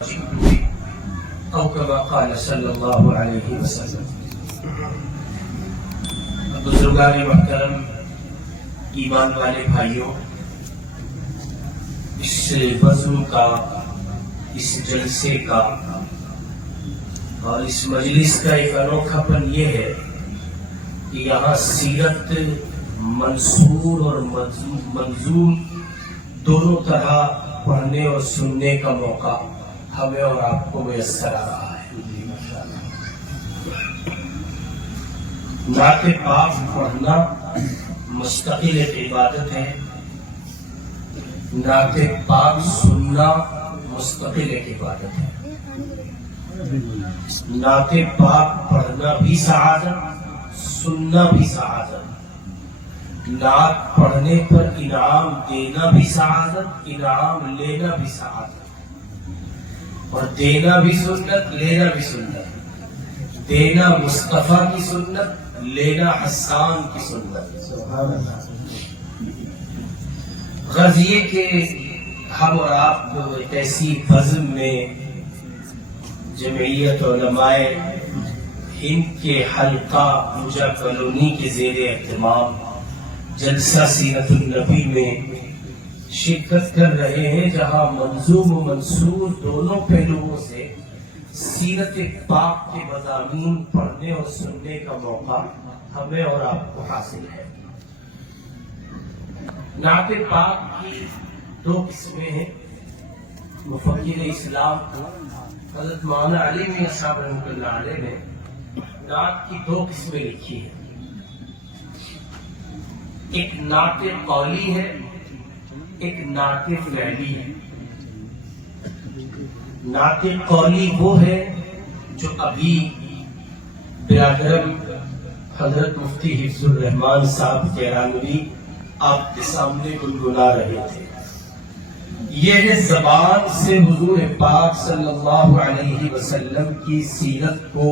او كما قال صلی اللہ علیہ وسلم۔ بزرگان محترم، ایمان والے بھائیوں، اس وضو کا، اس جلسے کا اور اس مجلس کا ایک انوکھا پن یہ ہے کہ یہاں سیرت منصور اور منظوم دونوں طرح پڑھنے اور سننے کا موقع ہمیں اور آپ کو میسر آ رہا ہے۔ نعت پاک پڑھنا مستقل ایک عبادت ہے، نعت پاک سننا مستقل ایک عبادت ہے۔ نعت پاک پڑھنا بھی سعادت، سننا بھی سعادت، نعت پڑھنے پر انعام دینا بھی سعادت، انعام لینا بھی سعادت، اور دینا بھی سنت، لینا بھی سنت، دینا مصطفیٰ کی سنت، لینا حسان کی سنت۔ سبحان اللہ۔ غرض یہ کہ ہم اور آپ کو ایک ایسی بزم میں جمعیت علماء ہند کے حلقہ موجہ کالونی کے زیر اہتمام جلسہ سیرت النبی میں شرکت کر رہے ہیں، جہاں منظوم و منصور دونوں پہلوؤں سے سیرت پاک کے مضامین پڑھنے اور سننے کا موقع ہمیں اور آپ کو حاصل ہے۔ نعت پاک کی دو قسمیں ہیں۔ مفکر اسلام حضرت مولانا علی میاں صاحب رحمۃ اللہ علیہ نے نعت کی دو قسمیں لکھی ہیں۔ ایک نعت قولی ہے، ایک نعت فعلی ہے۔ نعت قولی وہ ہے جو ابھی برادرم حضرت مفتی حفظ الرحمان صاحب کیرانوی آپ کے سامنے گنگنا رہے تھے۔ یہ ہے زبان سے حضور پاک صلی اللہ علیہ وسلم کی سیرت کو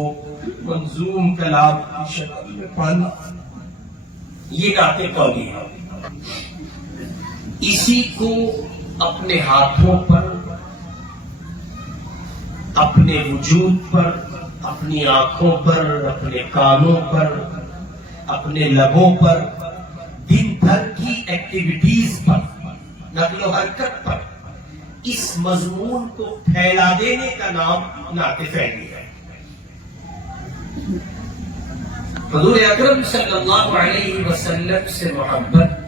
منظوم کلام کی شکل میں پڑھنا، یہ نعت قولی ہے۔ اسی کو اپنے ہاتھوں پر، اپنے وجود پر، اپنی آنکھوں پر، اپنے کانوں پر، اپنے لبوں پر، دن بھر کی ایکٹیویٹیز پر، نقل و حرکت پر اس مضمون کو پھیلا دینے کا نام نعت فعلی ہے۔ حضور اکرم صلی اللہ علیہ وسلم سے محبت،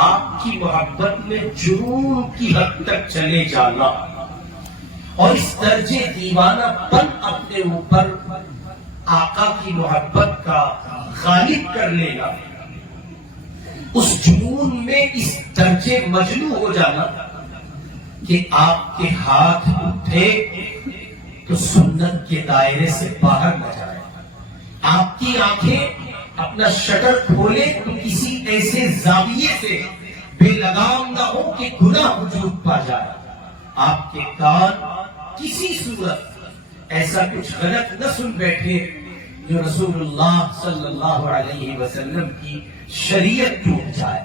آپ کی محبت میں جنون کی حد تک چلے جانا اور اس درجے دیوانہ پن اپنے اوپر آقا کی محبت کا غالب کر لینا، اس جنون میں اس درجے مجنون ہو جانا کہ آپ کے ہاتھ اٹھے تو سنت کے دائرے سے باہر نہ جائے، آپ کی آنکھیں اپنا شٹر کھولے تو کسی ایسے زاویے سے بے لگام نہ ہو کہ گناہ وجود پا جائے، آپ کے کان کسی صورت ایسا کچھ غلط نہ سن بیٹھے جو رسول اللہ صلی اللہ علیہ وسلم کی شریعت ٹوٹ جائے۔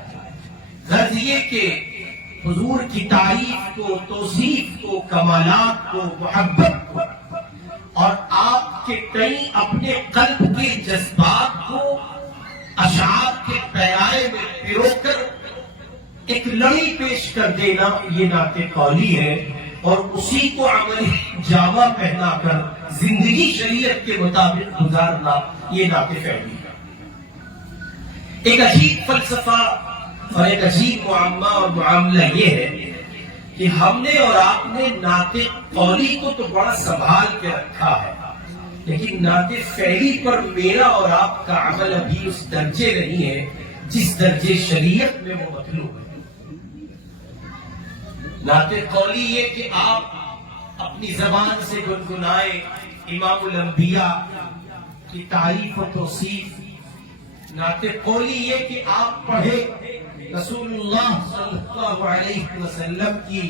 غرض یہ کہ حضور کی تعریف کو، توصیف کو، کمالات کو، محبت کو اور آپ کے کئی اپنے قلب کے جذبات کو اشعار کے پیارے میں پیرو کر ایک لڑی پیش کر دینا، یہ نعت قولی ہے، اور اسی کو عملی جامہ پہنا کر زندگی شریعت کے مطابق گزارنا، یہ نعت فعلی ہے۔ ایک عجیب فلسفہ اور ایک عجیب معمہ اور معاملہ یہ ہے کہ ہم نے اور آپ نے نعت قولی کو تو بڑا سنبھال کے رکھا ہے، لیکن نعت فعلی پر میرا اور آپ کا عمل ابھی اس درجے نہیں ہے جس درجے شریعت میں وہ مطلوب ہے۔ نعت قولی یہ کہ آپ اپنی زبان سے گنگنائے امام الانبیاء کی تعریف و توصیف، نعت قولی یہ کہ آپ پڑھے رسول اللہ صلی اللہ علیہ وسلم کی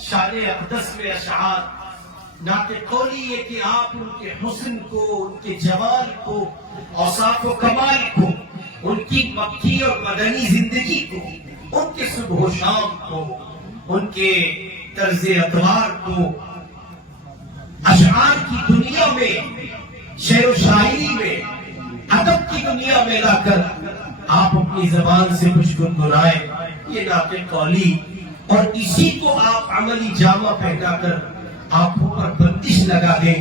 شان اقدس میں اشعار، نعت قولی یہ کہ آپ ان کے حسن کو، ان کے جمال کو، اوصاف و کمال کو، ان کی مکی اور مدنی زندگی کو، ان کے صبح و شام کو، ان کے طرز اطوار کو اشعار کی دنیا میں، شعر و شاعری میں، ادب کی دنیا میں لا کر آپ اپنی زبان سے کچھ گنگنائیں، یہ نعت قولی، اور اسی کو آپ عملی جامہ پہنا کر آنکھوں پر بندش لگا دیں،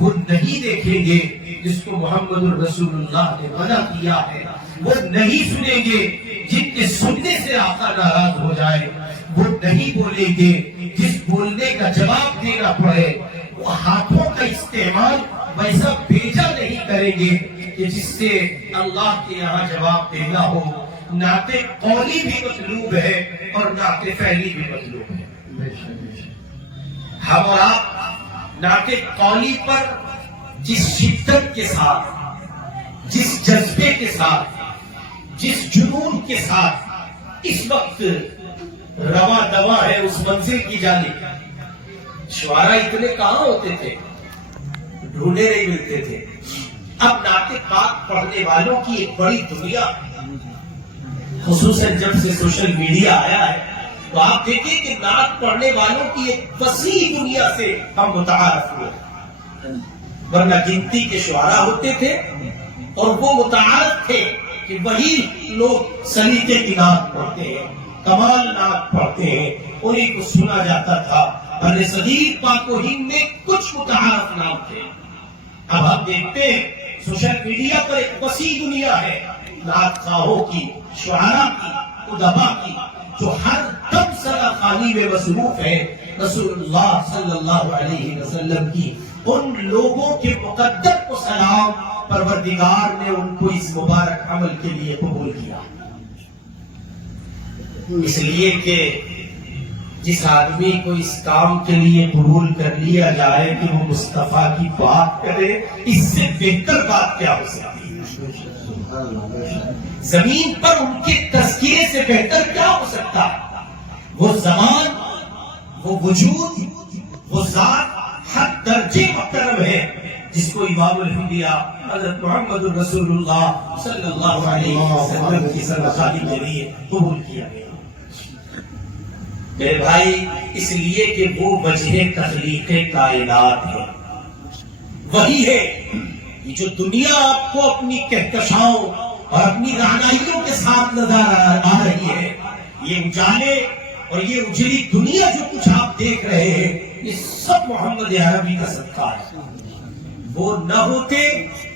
وہ نہیں دیکھیں گے جس کو محمد الرسول اللہ نے منع کیا ہے، وہ نہیں سنیں گے جن کے سننے سے آقا ناراض ہو جائے، وہ نہیں بولیں گے جس بولنے کا جواب دینا پڑے، وہ ہاتھوں کا استعمال ویسا بھیجا نہیں کریں گے کہ جس سے اللہ کے یہاں جواب دینا ہو۔ نعت قولی بھی مطلوب ہے اور نعت فعلی بھی مطلوب ہے۔ ہم اور آپ نعت قولی پر جس شدت کے ساتھ، جس جذبے کے ساتھ، جس جنون کے ساتھ اس وقت رواں دواں ہے اس منزل کی جانب، شعراء اتنے کہاں ہوتے تھے، ڈھونڈے نہیں ملتے تھے۔ اب نعت پاک پڑھنے والوں کی ایک بڑی دنیا، خصوصاً جب سے سوشل میڈیا آیا ہے تو آپ دیکھیں کہ نعت پڑھنے والوں کی ایک وسیع دنیا سے ہم متعارف ہوئے، ورنہ گنتی کے شعراء ہوتے تھے اور وہ متعارف تھے کہ وہی لوگ سلیقے کی نعت پڑھتے ہیں، کمال نعت پڑھتے ہیں، انہیں کو سنا جاتا تھا۔ اور صغیر پاک و ہند میں کچھ متعارف نام تھے۔ اب ہم دیکھتے ہیں سوشل میڈیا پر ایک وسیع دنیا ہے نعت خواہوں کی، شعراء کی، ادبا کی، جو ہر دم صدا خوانی میں مصروف ہے رسول اللہ صلی اللہ علیہ وسلم کی۔ ان لوگوں کے مقدر کو سلام، پروردگار نے ان کو اس مبارک عمل کے لیے قبول کیا، اس لیے کہ جس آدمی کو اس کام کے لیے قبول کر لیا جائے کہ وہ مصطفیٰ کی بات کرے، اس سے بہتر بات کیا ہو سکتی ہے؟ زمین پر ان کے تذکرے سے بہتر کیا ہو سکتا؟ وہ زمان، وہ وجود، وہ ذات حد درجے محترم ہے جس کو امام الانبیاء حضرت محمد رسول اللہ صلی اللہ علیہ وسلم کی سرخاری کے لیے قبول کیا گیا۔ میرے بھائی، اس لیے کہ وہ وجہ تخلیق کائنات ہے، وہی ہے یہ جو دنیا آپ کو اپنی کہکشاؤں اور اپنی رہنائیوں کے ساتھ نظر آ رہی ہے، یہ اجالے اور یہ اجلی دنیا جو کچھ آپ دیکھ رہے ہیں، یہ سب محمد عربی کا صدقہ ہے۔ وہ نہ ہوتے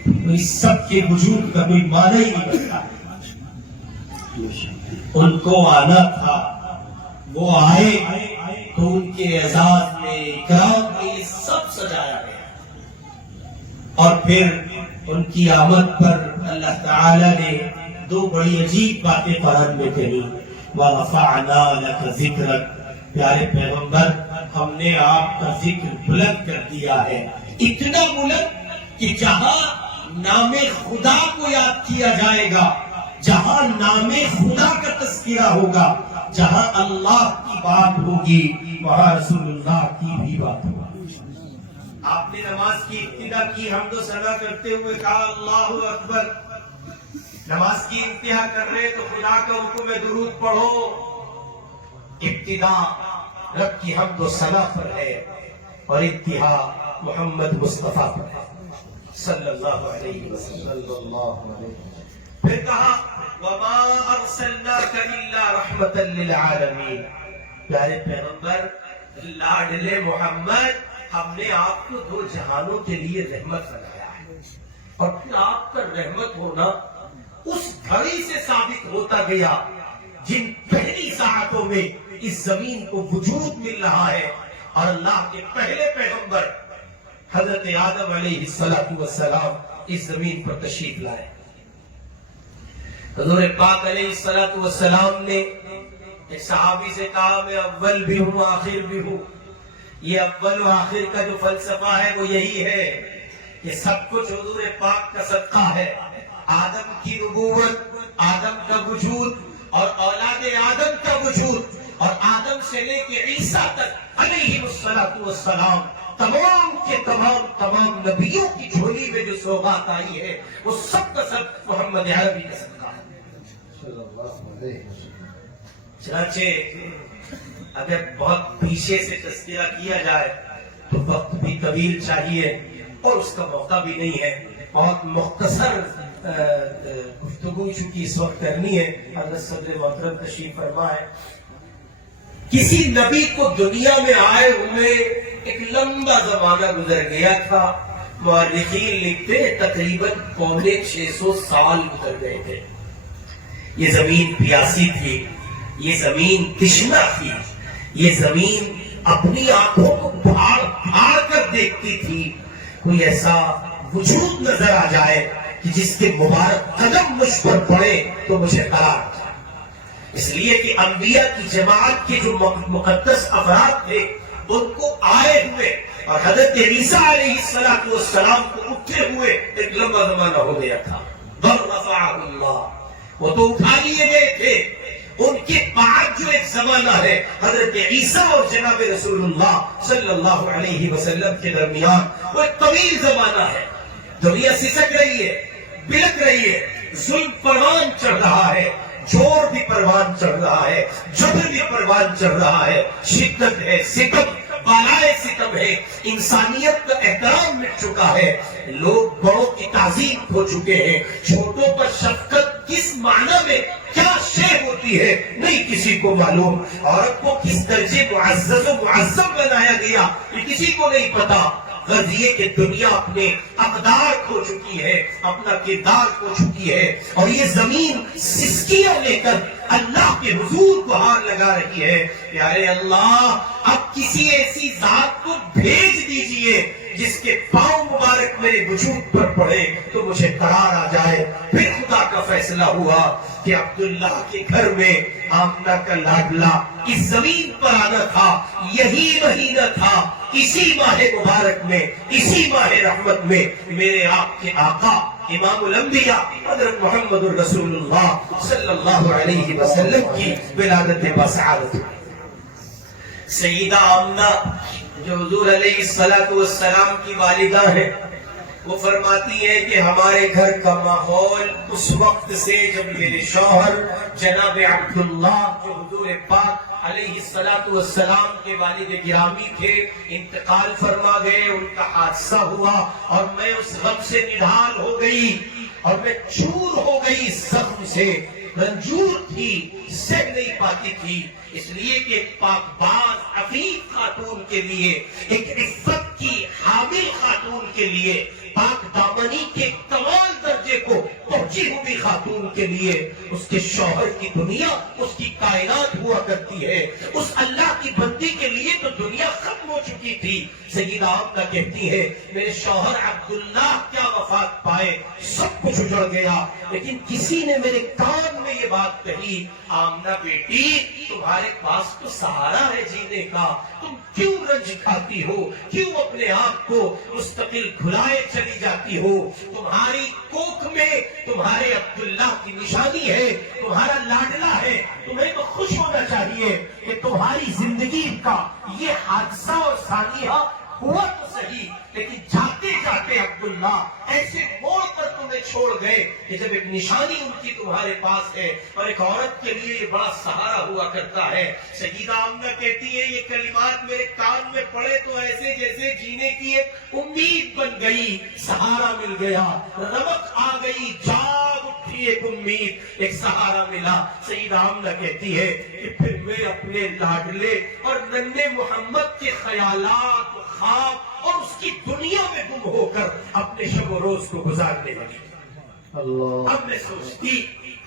تو اس سب کے وجود کا کوئی معنی ہی نہیں بنتا۔ ان کو آنا تھا، وہ آئے تو ان کے اعزاز میں، اکرام میں یہ سب سجایا گیا۔ اور پھر ان کی آمد پر اللہ تعالی نے دو بڑی عجیب باتیں قرآن میں کہی۔ وَرَفَعْنَا لَكَ ذِكْرَكَ، پیارے پیغمبر، ہم نے آپ کا ذکر بلند کر دیا ہے، اتنا بلند کہ جہاں نام خدا کو یاد کیا جائے گا، جہاں نام خدا کا تذکرہ ہوگا، جہاں اللہ کی بات ہوگی، وہاں رسول اللہ کی بھی بات ہوگی۔ آپ نے نماز کی ابتدا کی، حمد و ثنا کرتے ہوئے کہا اللہ اکبر۔ نماز کی انتہا کر رہے تو خدا کا حکم ہے درود پڑھو۔ ابتدا رب کی حمد و ثنا پر ہے اور انتہا محمد مصطفیٰ پر ہے صلی اللہ علیہ وسلم۔ پھر کہا وَمَا أَرْسَلْنَاكَ إِلَّا رَحْمَةً لِلْعَالَمِينَ، پیارے پیغمبر، لاڈلے محمد، ہم نے آپ کو دو جہانوں کے لیے رحمت بنایا ہے۔ اور پھر آپ کا رحمت ہونا اس گھڑی سے ثابت ہوتا گیا جن پہلی ساعتوں میں اس زمین کو وجود مل رہا ہے اور اللہ کے پہلے پیغمبر حضرت آدم علیہ السلام اس زمین پر تشریف لائے۔ حضور پاک علیہ السلام نے ایک صحابی سے کہا میں اول بھی ہوں آخر بھی ہوں۔ یہ اول و آخر کا جو فلسفہ ہے وہ یہی ہے کہ سب کچھ حضور پاک کا صدقہ ہے۔ آدم کی نبوت، آدم کا وجود اور اولاد آدم کا وجود، اور آدم سے لے کے عیسیٰ تک علیہ السلام تمام کے تمام نبیوں کی جھولی میں جو سوغات آئی ہے وہ سب کا سب محمد عربی کا صدقہ ہے۔ چنانچہ اگر بہت پیچھے سے تذکرہ کیا جائے تو وقت بھی طویل چاہیے اور اس کا موقع بھی نہیں ہے. بہت مختصر گفتگو چونکہ اس وقت کرنی ہے. حضرت صدر محترم تشریف فرما ہے. کسی نبی کو دنیا میں آئے ہوئے ایک لمبا زمانہ گزر گیا تھا. مورخین لکھتے تقریباً 650 سال گزر گئے تھے. یہ زمین پیاسی تھی, یہ زمین تشنہ تھی, یہ زمین اپنی آنکھوں کو پھاڑ پھاڑ کر دیکھتی تھی. کوئی ایسا وجود نظر آ جائے کہ جس کے مبارک قدم مجھ پر پڑے تو مجھے قرار جائے. اس لیے کہ انبیاء کی جماعت کے جو مقدس افراد تھے ان کو آئے ہوئے اور حضرت عیسیٰ علیہ السلام کو اٹھے ہوئے ایک لمبا زمانہ ہو گیا تھا. برفعہ اللہ, وہ تو اٹھا لیے گئے تھے. ان کے بعد جو ایک زمانہ ہے حضرت عیسیٰ اور جناب رسول اللہ صلی اللہ علیہ وسلم کے درمیان, وہ ایک طویل زمانہ ہے. دنیا سسک رہی ہے, بلک رہی ہے, ظلم پروان چڑھ رہا ہے, جور بھی پروان چڑھ رہا ہے, جبر بھی پروان چڑھ رہا ہے, شدت ہے, ستم بالائے ستم ہے, انسانیت کا احترام مٹ چکا ہے, لوگ بڑوں کی تعظیم کھو چکے ہیں, چھوٹوں پر شفقت کس معنی میں کیا شے ہوتی ہے نہیں کسی کو معلوم. عورت کو کس درجے معزز و معظم بنایا گیا یہ کسی کو نہیں پتا. غرض یہ کہ دنیا اپنے اقدار کھو چکی ہے, اپنا کردار کھو چکی ہے, اور یہ زمین سسکیاں لے کر اللہ کے حضور کو ہار لگا رہی ہے. پیارے اللہ, اب کسی ایسی ذات کو بھیج دیجئے جس کے پاؤں مبارک میرے وجود پر پڑے تو مجھے قرار آ جائے. پھر خدا کا فیصلہ ہوا کہ عبداللہ کے گھر میں آمنہ کا لاڈلا اس زمین پر آنا تھا. یہی مہینہ تھا, اسی ماہ مبارک میں, اسی ماہ رحمت میں میرے آپ کے آقا امام الانبیاء حضرت محمد الرسول اللہ صلی اللہ علیہ وسلم کی ولادت بسعادت. سیدہ آمنہ جو حضور علیہ السلام کی والدہ ہے, وہ فرماتی ہیں کہ ہمارے گھر کا ماحول اس وقت سے جب میرے شوہر جناب عبداللہ جو حضور پاک علیہ السلام کے والد گرامی تھے انتقال فرما گئے, ان کا حادثہ ہوا اور میں اس غم سے نڈھال ہو گئی اور میں چور ہو گئی, زخم سے رنجور تھی, سہ نہیں پاتی تھی. اس لیے کہ پاک باز عفیف خاتون کے لیے, ایک عفت کی حامل خاتون کے لیے, پاک دامنی کے کمال درجے کو پہنچی ہوئی خاتون کے لیے اس کے شوہر کی دنیا, اس کی کائنات ہوا کرتی ہے. اس اللہ کی بندی کے لیے تو دنیا ختم ہو چکی تھی. سیدہ آمنہ کہتی ہے میرے شوہر عبداللہ کیا وفات پائے, سب کچھ اجڑ گیا, لیکن کسی نے میرے کان میں یہ بات کہی, آمنہ بیٹی تمہارے پاس تو سہارا ہے جینے کا, تم کیوں رنج کھاتی ہو, کیوں اپنے آپ کو مستقل بھلائے چلی جاتی ہو. تمہاری کوکھ میں تمہارے عبداللہ کی نشانی ہے, تمہارا لاڈلا ہے. تمہیں تو خوش ہونا چاہیے کہ تمہاری زندگی کا یہ حادثہ اور سانحہ ہوا تو صحیح, لیکن جاتے جاتے عبداللہ ایسے موڑ پر تمہیں چھوڑ گئے کہ جب ایک نشانی ان کی تمہارے پاس ہے اور ایک عورت کے لیے یہ بڑا سہارا ہوا کرتا ہے. سیدہ آمنہ کہتی ہے یہ کلمات میرے کان میں پڑے تو ایسے جیسے جینے کی ایک امید بن گئی, سہارا مل گیا, رمق آ گئی, جاگ اٹھی ایک امید, ایک سہارا ملا. سیدہ آمنہ کہتی ہے کہ پھر میں اپنے لاڈلے اور ننھے محمد کے خیالات خواب اور اس کی دنیا میں گم ہو کر اپنے شب و روز کو گزارنے لگی. اب میں سوچتی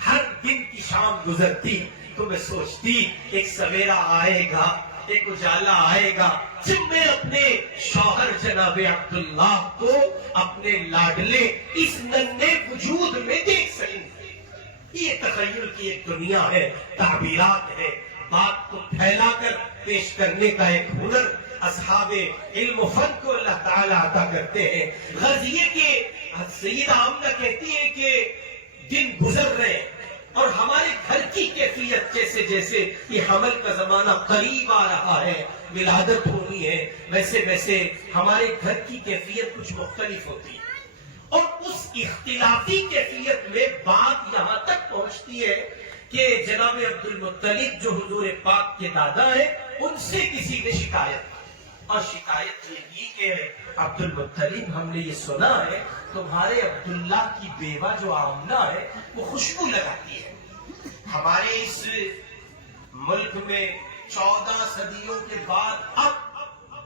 ہر دن کی شام گزرتی تو میں سوچتی ایک سویرا آئے گا, ایک اجالا آئے گا جب میں اپنے شوہر جناب عبداللہ کو اپنے لاڈلے اس ننھے وجود میں دیکھ سکیں. یہ تخیل کی ایک دنیا ہے, تعبیرات ہے, بات کو پھیلا کر پیش کرنے کا ایک ہنر اصحاب علم و فن کو اللہ تعالیٰ عطا کرتے ہیں. غرض یہ کہ سیدہ آمنہ کہتی ہے کہ دن گزر رہے اور ہمارے گھر کی کیفیت جیسے جیسے یہ حمل کا زمانہ قریب آ رہا ہے, ولادت ہونی ہے, ویسے ویسے ہمارے گھر کی کیفیت کچھ مختلف ہوتی ہے. اور اس اختلافی کیفیت میں بات یہاں تک پہنچتی ہے کہ جناب عبد المطلب جو حضور پاک کے دادا ہیں ان سے کسی نے شکایت کی، اور شکایت یہ کی کہ عبد المطلب ہم نے یہ سنا ہے تمہارے عبداللہ کی بیوہ جو آمنہ ہے وہ خوشبو لگاتی ہے. ہمارے اس ملک میں 14 صدیوں کے بعد اب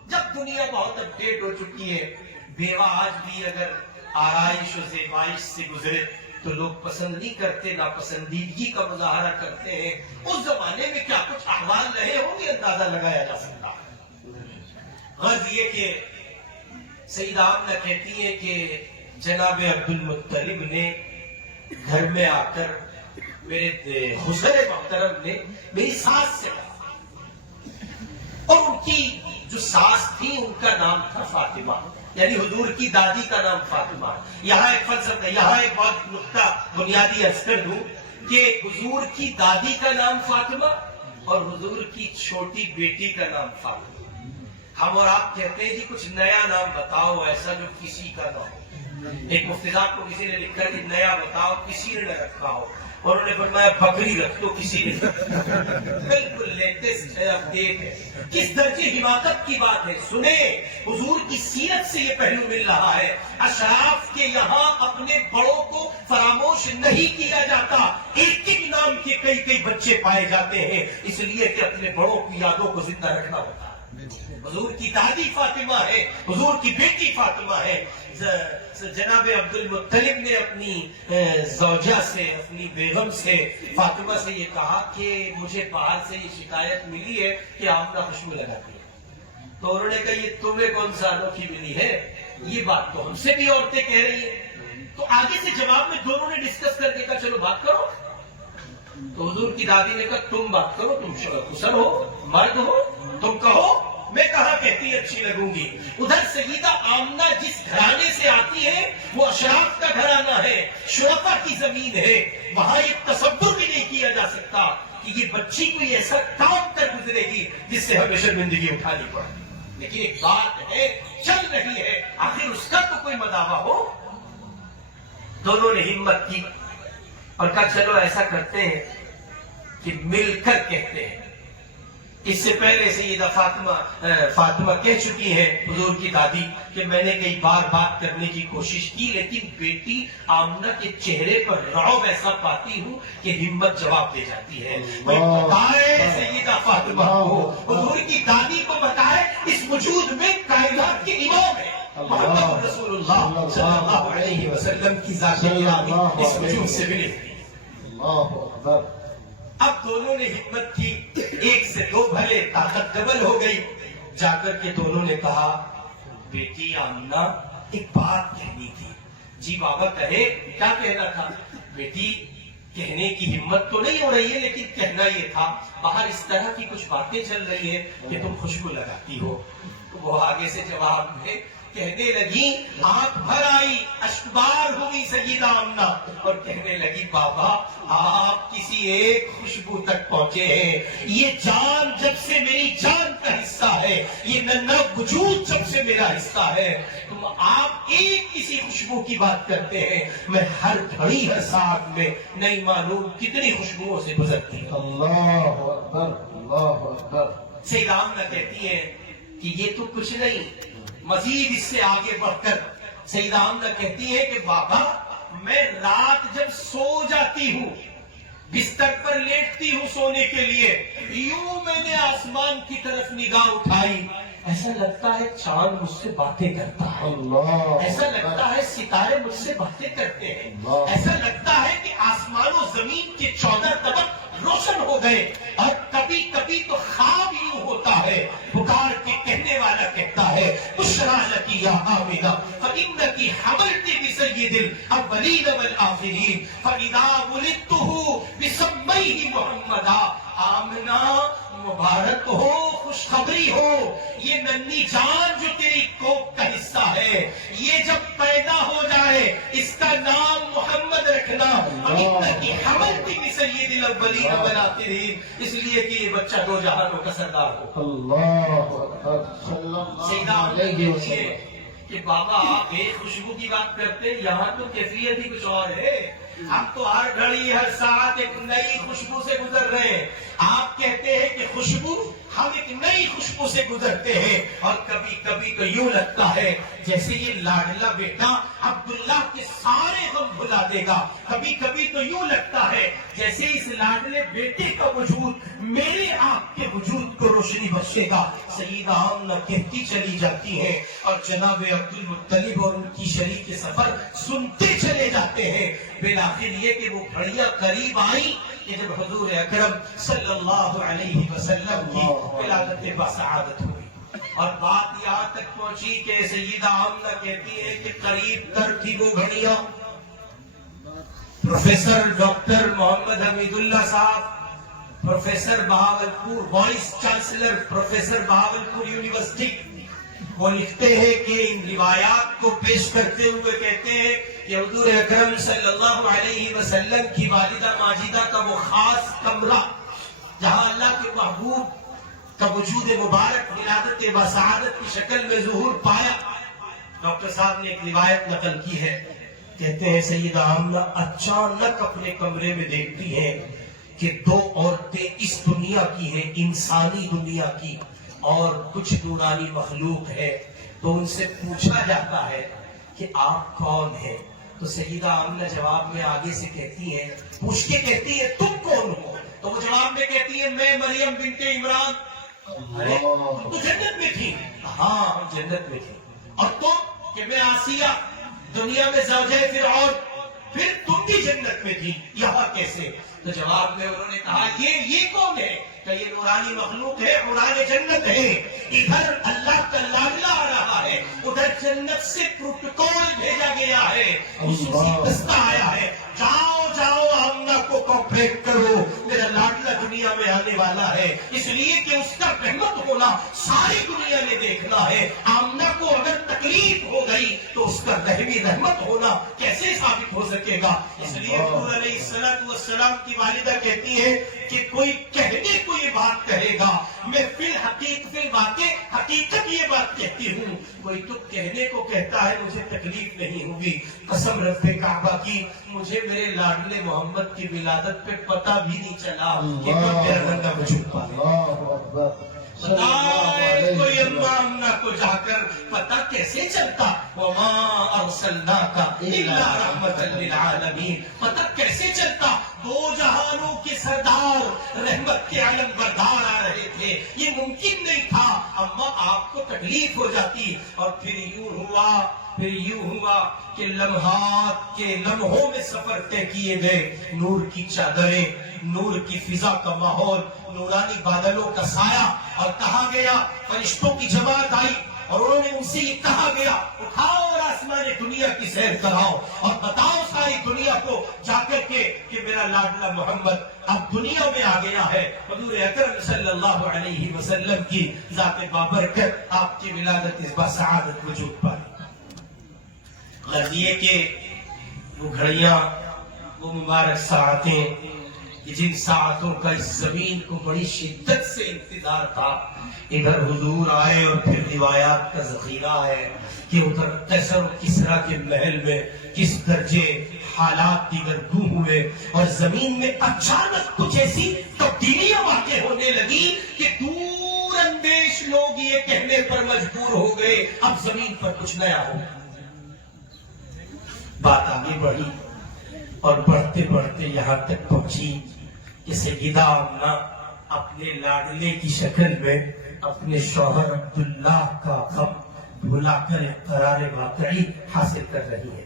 جب دنیا بہت اپڈیٹ ہو چکی ہے، بیوہ آج بھی اگر آرائش و زیبائش سے گزرے تو لوگ پسند نہیں کرتے، ناپسندیدگی کا مظاہرہ کرتے ہیں. اس زمانے میں کیا کچھ احوال رہے ہوں گے اندازہ لگایا جا سکتا ہے. غرض یہ کہ سیدہ آمنہ کہتی ہیں کہ جناب عبد المطلب نے گھر میں آ کر میرے حسن محترم نے میری ساس سے کہا، اور ان کی جو ساس تھی ان کا نام تھا فاطمہ، یعنی حضور کی دادی کا نام فاطمہ. یہاں ایک فلسفہ، یہاں ایک بہت نقطہ بنیادی عرض کر دوں کہ حضور کی دادی کا نام فاطمہ اور حضور کی چھوٹی بیٹی کا نام فاطمہ. ہم اور آپ کہتے ہیں جی کچھ نیا نام بتاؤ ایسا جو کسی کا نہ ہو. ایک مفتی صاحب کو کسی نے لکھا کہ نیا بتاؤ، کسی نے نہ رکھا ہو، اور انہوں نے فرمایا بکری رکھ دو، کسی نے بالکل لیٹسٹ ہے، اپڈیٹ ہے. کس درجے حماقت کی بات ہے. سنیں، حضور کی سیرت سے یہ پہلو مل رہا ہے. اشراف کے یہاں اپنے بڑوں کو فراموش نہیں کیا جاتا. ایک ایک نام کے کئی کئی بچے پائے جاتے ہیں، اس لیے کہ اپنے بڑوں کی یادوں کو زندہ رکھنا ہوتا ہے. حضور کی دادی فاطمہ ہے، حضور کی بیٹی فاطمہ ہے. جناب عبد المطلب نے اپنی زوجہ سے، اپنی بیگم سے، فاطمہ سے یہ کہا کہ مجھے باہر سے یہ شکایت ملی ہے کہ آمنہ خوشبو لگاتی ہے. تو انہوں نے کہا یہ تمہیں کون سا انوکھی ملی ہے، یہ بات تو ہم سے بھی عورتیں کہہ رہی ہیں. تو آگے سے جواب میں دونوں نے ڈسکس کر کے کہا چلو بات کرو. تو حضور کی دادی نے کہا تم بات کرو، تم خسر ہو، مرد ہو، تم کہو، میں کہاں کہتی اچھی لگوں گی. ادھر سیدہ آمنہ جس گھرانے سے آتی ہے وہ اشراف کا گھرانہ ہے، شرفا کی زمین ہے. وہاں ایک تصور بھی نہیں کیا جا سکتا کہ یہ بچی کوئی ایسا کام کر گزرے گی جس سے ہمیں شرمندگی اٹھانی پڑے. لیکن ایک بات ہے، چل رہی ہے، آخر اس کا تو کوئی مداوع ہو. دونوں نے ہمت کی اور کہا چلو ایسا کرتے ہیں کہ مل کر کہتے ہیں. اس سے پہلے سیدہ فاطمہ کہہ چکی ہے حضور کی دادی کہ میں نے کئی بار بات کرنے کی کوشش کی لیکن بیٹی آمنہ کے چہرے پر رعب ایسا پاتی ہوں کہ ہمت جواب دے جاتی ہے. بتائے سیدہ فاطمہ کو، حضور کی دادی کو بتائے اس وجود میں کائنات کے امام ہے محمد رسول اللہ صلی اللہ علیہ وسلم کی ذات الہی اس وجود سے ملے. اللہ اکبر. اب دونوں نے ہمت کی، ایک سے دو بھلے، طاقت ڈبل ہو گئی. جا کر کے دونوں نے کہا بیٹی آمنہ ایک بات کہنی تھی. جی بابا کہے، کیا کہنا تھا؟ بیٹی کہنے کی ہمت تو نہیں ہو رہی ہے لیکن کہنا یہ تھا، باہر اس طرح کی کچھ باتیں چل رہی ہیں کہ تم خوشبو لگاتی ہو. وہ آگے سے جواب میں کہنے لگی، آنکھ بھر آئی، اشکبار ہوئی سیدہ آمنہ اور کہنے لگی بابا آپ کسی ایک خوشبو تک پہنچے ہیں. یہ جان جب سے میری جان کا حصہ ہے، یہ ننھا وجود جب سے میرا حصہ ہے، تم آپ ایک کسی خوشبو کی بات کرتے ہیں. میں ہر گھڑی ہر ساتھ میں نہیں معلوم کتنی خوشبوؤں سے گزرتی ہوں. اللہ اکبر، اللہ اکبر. سیدہ آمنہ کہتی ہے کہ یہ تو کچھ نہیں، مزید اس سے آگے بڑھ کر سیدہ آمنہ کہتی ہے کہ بابا میں رات جب سو جاتی ہوں، بستر پر لیٹتی ہوں سونے کے لیے، یوں میں نے آسمان کی طرف نگاہ اٹھائی، ایسا لگتا ہے چاند مجھ سے باتیں کرتا ہے، ایسا لگتا ہے ستارے مجھ سے باتیں کرتے ہیں، ایسا لگتا ہے کہ آسمان و زمین کے 14 طبق روشن ہو گئے. اور کبھی کبھی تو خواب یوں ہوتا ہے، پکار کے کہنے والا کہتا ہے بشرا لکی یا آمنہ فإنکی حملتی بسید الاولین والآخرین فإذا ولدتہ بسمیہ محمدا. آمنہ مبارک ہو، خوشخبری ہو، یہ ننھی جان جو تیری کوکھ کا حصہ ہے یہ جب پیدا ہو جائے اس کا نام محمد رکھنا. فإنکی حملتی بسید الاولین والآخرین، اس لیے کہ یہ بچہ دو جہانوں کا سردار ہو. اللہ اکبر. سیدہ علیہ کہ بابا آپ ایک خوشبو کی بات کرتے، یہاں تو کیفیت ہی کچھ اور ہے. ہم تو ہر گھڑی ہر ساتھ ایک نئی خوشبو سے گزر رہے ہیں. آپ کہتے ہیں کہ خوشبو، ہم ایک نئی خوشبو سے گزرتے ہیں. اور کبھی کبھی تو یوں لگتا ہے جیسے یہ لاڈلا بیٹا عبداللہ کے سارے غم بھلا دے گا. کبھی کبھی تو یوں لگتا ہے جیسے اس لاڈلے بیٹے کا وجود میرے آپ کے وجود کو روشنی بخشے گا. سیدہ آمنہ کہتی چلی جاتی ہیں اور جناب عبد المطلب اور ان کی شریک سفر سنتے چلے جاتے ہیں. بالآخر یہ کہ وہ گھڑیاں قریب آئیں کہ جب حضور اکرم صلی اللہ علیہ وسلم کی ولادت بسعادت ہوئی. اور بات یہاں تک پہنچی کہ سیدہ آمنہ کہتی ہے کہ قریب تر تھی وہ گھڑیاں. پروفیسر ڈاکٹر محمد حمید اللہ صاحب، professor Bahawalpur, vice chancellor professor Bahawalpur university, وہ لکھتے ہیں کہ ان روایات کو پیش کرتے ہوئے کہتے ہیں کہ حضور اکرم صلی اللہ علیہ وسلم کی والدہ ماجدہ کا وہ خاص کمرہ جہاں اللہ کے محبوب کا وجود مبارک ولادت بسعادت کی شکل میں ظہور پایا. ڈاکٹر صاحب نے ایک روایت نقل کی ہے، کہتے ہیں سیدہ آمنہ اچانک اپنے کمرے میں دیکھتی ہیں کہ دو عورتیں اس دنیا کی ہیں، انسانی دنیا کی، اور کچھ نورانی مخلوق ہے. تو ان سے پوچھا جاتا ہے کہ آپ کون ہیں؟ تو سیدہ آمنہ جواب میں آگے سے کہتی ہیں، پوچھ کے کہتی ہے تم کون ہو؟ تو وہ جواب میں کہتی ہے میں مریم بنت عمران. ارے تم تو جنت میں تھی. ہاں ہم جنت میں تھی. اور تم؟ کہ میں آسیہ، دنیا میں زوجہ فرعون. پھر تم بھی جنت میں تھی، یہاں کیسے؟ تو جواب میں انہوں نے کہا یہ کون ہے؟ کہ یہ نورانی مخلوق ہے، قرآن جنت ہے. ادھر اللہ کا لاڈلا آ رہا ہے، ادھر جنت سے پروٹوکول بھیجا گیا ہے، خصوصی دستہ آیا ہے. جاؤ جاؤ آمنہ کو کوپریٹ کرو، میرا لاڈلا دنیا میں آنے والا ہے. اس لیے کہ اس کا رحمت ہونا ساری دنیا نے دیکھنا ہے. آمنہ کو اگر تکلیف ہو گئی تو اس کا رحمی رحمت ہونا کیسے ثابت ہو سکے گا؟ اس لیے حضور علیہ السلام کی والدہ کہتی ہے کہ کوئی کہنے کو یہ بات کہے گا، میں فی الواقع حقیقت یہ بات کہتی ہوں. کوئی تو کہنے کو کہتا ہے مجھے تکلیف نہیں ہوگی. قسم رب کعبہ کی مجھے میرے لاڈلے محمد کی ولادت پہ پتہ بھی نہیں چلا کہ کب میرا ننگا وجود پایا. کوئی آمنہ کو جا کر پتہ کیسے چلتا؟ وَمَا أَرْسَلْنَاكَ إِلَّا رَحْمَةً لِلْعَالَمِينَ. پتہ کیسے چلتا؟ دو جہانوں کے سردار رحمت کے علم بردار آ رہے تھے، یہ ممکن نہیں تھا. اما آپ کو تکلیف ہو جاتی. اور پھر یوں ہوا کہ لمحات کے لمحوں میں سفر طے کیے گئے. نور کی چادریں، نور کی فضا کا ماحول، نورانی بادلوں کا سایہ. اور کہا گیا فرشتوں کی جماعت آئی اور انہوں نے ان سے یہ کہا گیا اٹھاؤ اور آسمان دنیا کی سیر کراؤ اور بتاؤ ساری دنیا کو جا کر کے کہ میرا لاڈلا محمد اب دنیا میں آ گیا ہے. حضور اکرم صلی اللہ علیہ وسلم کی ذات بابرکت آپ کی ولادت اس بسعادت وجود پائی. غرض یہ کہ وہ گھڑیاں، وہ مبارک ساعتیں، جن ساعتوں کا اس زمین کو بڑی شدت سے انتظار تھا، ادھر حضور آئے. اور پھر روایات کا ذخیرہ ہے کہ ادھر قیصر و کسریٰ کے محل میں کس درجے حالات دیگر گم ہوئے اور زمین میں اچانک کچھ ایسی تبدیلیاں واقع ہونے لگی کہ دور اندیش لوگ یہ کہنے پر مجبور ہو گئے اب زمین پر کچھ نیا ہو. بات آگے بڑھی اور بڑھتے بڑھتے یہاں تک پہنچی کہ سیدہ آمنہ اپنے لاڈلے کی شکل میں اپنے شوہر عبداللہ کا غم بھلا کر اقرار واقعی حاصل کر رہی ہے.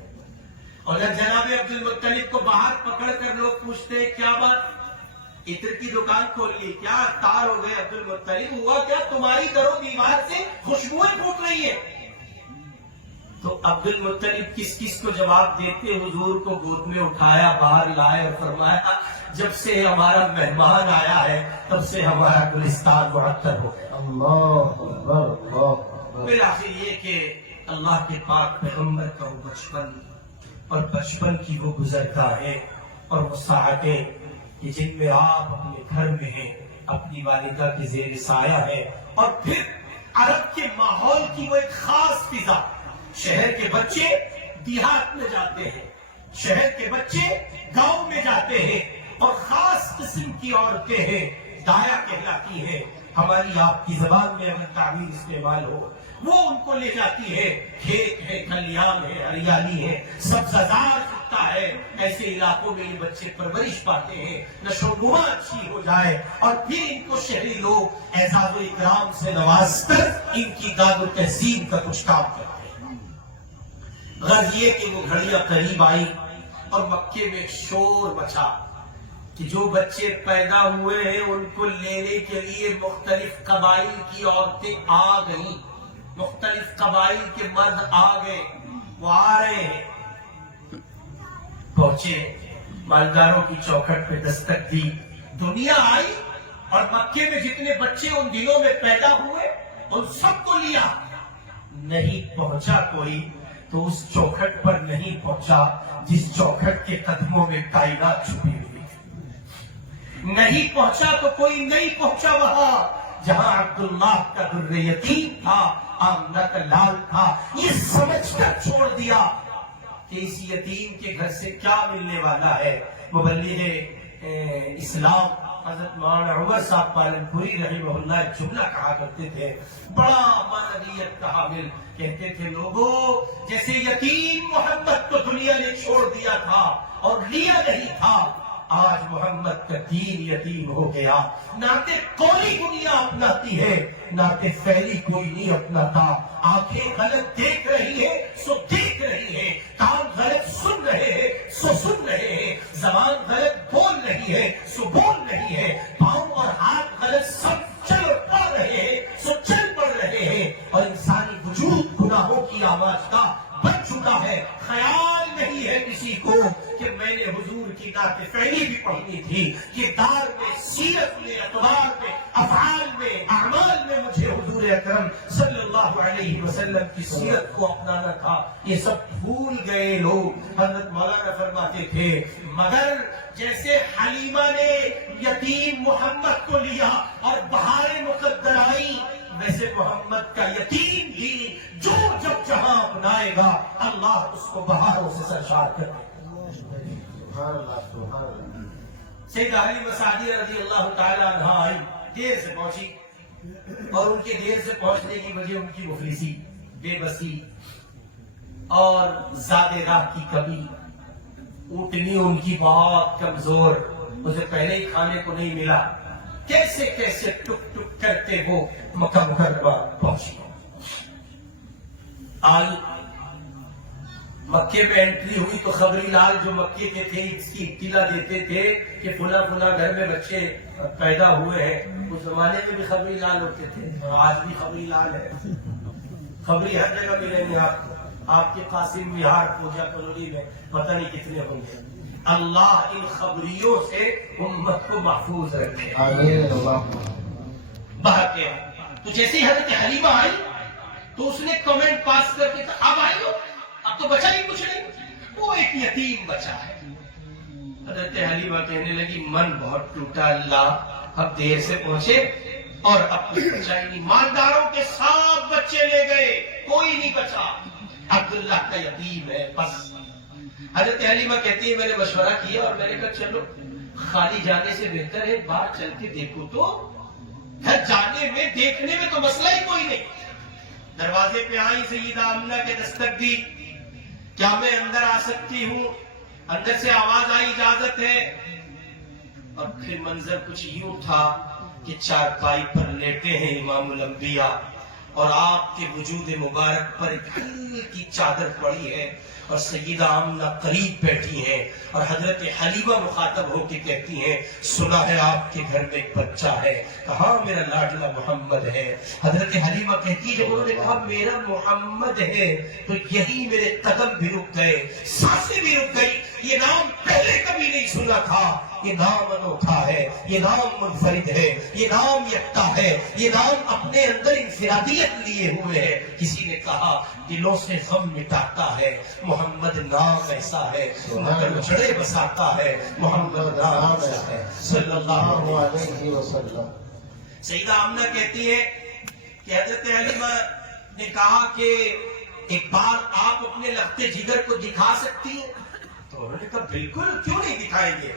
اور جب جناب عبد المطلب کو باہر پکڑ کر لوگ پوچھتے ہیں کیا بات، عطر کی دکان کھول لی کیا، تار ہو گئے؟ عبد المطلب ہوا کیا؟ تمہاری گھروں دیوار سے خوشبوئیں پھوٹ رہی ہے. تو عبد المطلب کس کس کو جواب دیتے؟ حضور کو گود میں اٹھایا، باہر لائے اور فرمایا جب سے ہمارا مہمان آیا ہے تب سے ہمارا گلستان معطر ہو گیا. پھر آخر یہ کہ اللہ کے پاک پیغمبر کا وہ بچپن اور بچپن کی وہ گزرگاہیں اور وہ ساعتیں کہ جن میں آپ اپنے گھر میں ہیں، اپنی والدہ کے زیر سایہ ہیں، اور پھر عرب کے ماحول کی وہ ایک خاص فضا. شہر کے بچے دیہات میں جاتے ہیں، شہر کے بچے گاؤں میں جاتے ہیں اور خاص قسم کی عورتیں ہیں، دایا کہلاتی ہیں، ہماری آپ کی زبان میں اگر تعبیر استعمال ہو، وہ ان کو لے جاتی ہے، کھیت ہے، کھلیان ہے، ہریالی ہے، سبززار کھلتا ہے، ایسے علاقوں میں یہ بچے پرورش پاتے ہیں، نشو و نما اچھی ہو جائے، اور پھر ان کو شہری لوگ اعزاز و اکرام سے نواز کر ان کی داد و تہذیب کا کچھ کام کرتے ہیں۔ غرض یہ کہ وہ گھڑیاں قریب آئی اور مکے میں ایک شور مچا کہ جو بچے پیدا ہوئے ہیں ان کو لینے کے لیے مختلف قبائل کی عورتیں آ گئیں، مختلف قبائل کے مرد آ گئے، وہ آ رہے ہیں۔ پہنچے، مالداروں کی چوکھٹ پہ دستک دی، دنیا آئی اور مکے میں جتنے بچے ان دنوں میں پیدا ہوئے ان سب کو لیا۔ نہیں پہنچا کوئی تو اس چوکھٹ پر نہیں پہنچا جس چوکھٹ کے قدموں میں کائنات چھپی ہوئی تھی۔ نہیں پہنچا تو کوئی نہیں پہنچا وہاں جہاں عبداللہ کا در یتیم تھا، آمنہ کا لال تھا۔ یہ سمجھ کر چھوڑ دیا کہ اس یتیم کے گھر سے کیا ملنے والا ہے۔ مبلغ اسلام حضرت مولانا عمر صاحب پالنپوری رحمہ اللہ ایک جملہ کہا کرتے تھے، بڑا معنویت کا حامل، کہتے تھے لوگوں جیسے یتیم محمد کو دنیا نے چھوڑ دیا تھا اور لیا نہیں تھا، آج محمد کا دین یتیم ہو گیا۔ ناطے کوئی دنیا اپناتی ہے، ناطے فیلی کوئی نہیں اپناتا۔ آنکھیں غلط دیکھ رہی ہے سو دیکھ رہی ہے، کان غلط سن رہے ہیں سو سن رہے ہیں، زبان غلط بول رہی ہے سو بول رہی ہے، پاؤں اور ہاتھ غلط سب چل پڑ رہے ہیں سو چل پڑ رہے ہیں، اور انسانی وجود گناہوں کی آواز کا بن چکا ہے۔ خیال نہیں ہے کسی کو کہ میں نے حضور کی نعت فعلی بھی پڑھنی تھی، کردار میں، سیرت میں، اقدار میں، افعال میں، اعمال میں مجھے حضور اکرم صلی اللہ علیہ وسلم کی سیرت کو اپنانا تھا۔ یہ سب بھول گئے لوگ۔ حضرت مولانا فرماتے تھے مگر جیسے حلیمہ نے یتیم محمد کو لیا اور بہار مقدر آئی، ویسے محمد کا یتیم بھی جو جب جہاں اپنائے گا اللہ اس کو بہاروں سے سرشار کر دے۔ سیدہ حلیمہ سعدیہ رضی اللہ تعالی عنہا آئی، دیر سے پہنچی، اور ان کے دیر سے پہنچنے کی وجہ ان کی مفلسی، بے بسی اور زیادہ راہ کی کمی۔ اونٹنی ان کی بہت کمزور، اسے پہلے ہی کھانے کو نہیں ملا، کیسے کیسے ٹک ٹک کرتے وہ مکہ مکرمہ پہنچی۔ آئی، مکے میں انٹری ہوئی تو خبری لال جو مکے کے تھے اس کی اطلاع دیتے تھے کہ فلاں فلاں گھر میں بچے پیدا ہوئے ہیں۔ اس زمانے میں بھی خبری لال ہوتے تھے، آج بھی خبری لال ہے، خبری ہر جگہ ملیں گے آپ کو۔ آپ کے قاسم وہار پوجا کلوری میں پتہ نہیں کتنے ہوں گے۔ اللہ ان خبریوں سے امت کو محفوظ رکھے۔ بات ہے تو جیسے حضرت حلیمہ آئی تو اس نے کمنٹ پاس کر کے کہا اب آئی ہو، اب تو بچا ہی کچھ نہیں، وہ ایک یتیم بچا ہے۔ حضرت حلیمہ کہنے لگی من بہت ٹوٹا اللہ، اب دیر سے پہنچے اور اب کچھ بچا ہی نہیں، مالداروں کے سب بچے لے گئے، کوئی نہیں بچا، عبداللہ کا یتیم ہے بس۔ حضرت حلیمہ کہتی ہے میں نے مشورہ کیا اور میں نے کہا چلو خالی جانے سے بہتر ہے باہر چل کے دیکھو تو، گھر جانے میں دیکھنے میں تو مسئلہ ہی کوئی نہیں۔ دروازے پہ آئی، سیدہ آمنہ کے دستک دی، کیا میں اندر آ سکتی ہوں؟ اندر سے آواز آئی اجازت ہے، اور پھر منظر کچھ یوں تھا کہ چارپائی پر لیٹے ہیں امام الانبیاء اور آپ کے وجود مبارک پر ایک ہلکی چادر پڑی ہے، اور سیدہ آمنہ قریب بیٹھی ہیں، اور حضرت حلیمہ مخاطب ہو کے کہتی ہیں سنا ہے آپ کے گھر میں ایک بچہ ہے، کہاں میرا لاڈلا محمد ہے۔ حضرت حلیمہ کہتی ہے جب انہوں نے کہا میرا محمد ہے تو یہی میرے قدم بھی رک گئے، سانسیں بھی رک گئی، یہ نام پہلے کبھی نہیں سنا تھا، یہ نام انوکھا ہے، یہ نام منفرد ہے، یہ نام یکتا ہے، یہ نام اپنے اندر انفرادیت لیے ہوئے ہے۔ کسی نے کہا دلوں سے غم مٹاتا ہے، محمد نام ایسا ہے، جڑے بساتا ہے، محمد نام ایسا ہے صلی اللہ علیہ وسلم۔ سیدہ آمنہ کہتی ہے کہ حضرت حلیمہ نے کہا کہ ایک بار آپ اپنے لخت جگر کو دکھا سکتی ہیں؟ تو انہوں نے کہا بالکل کیوں نہیں دکھائیں گے.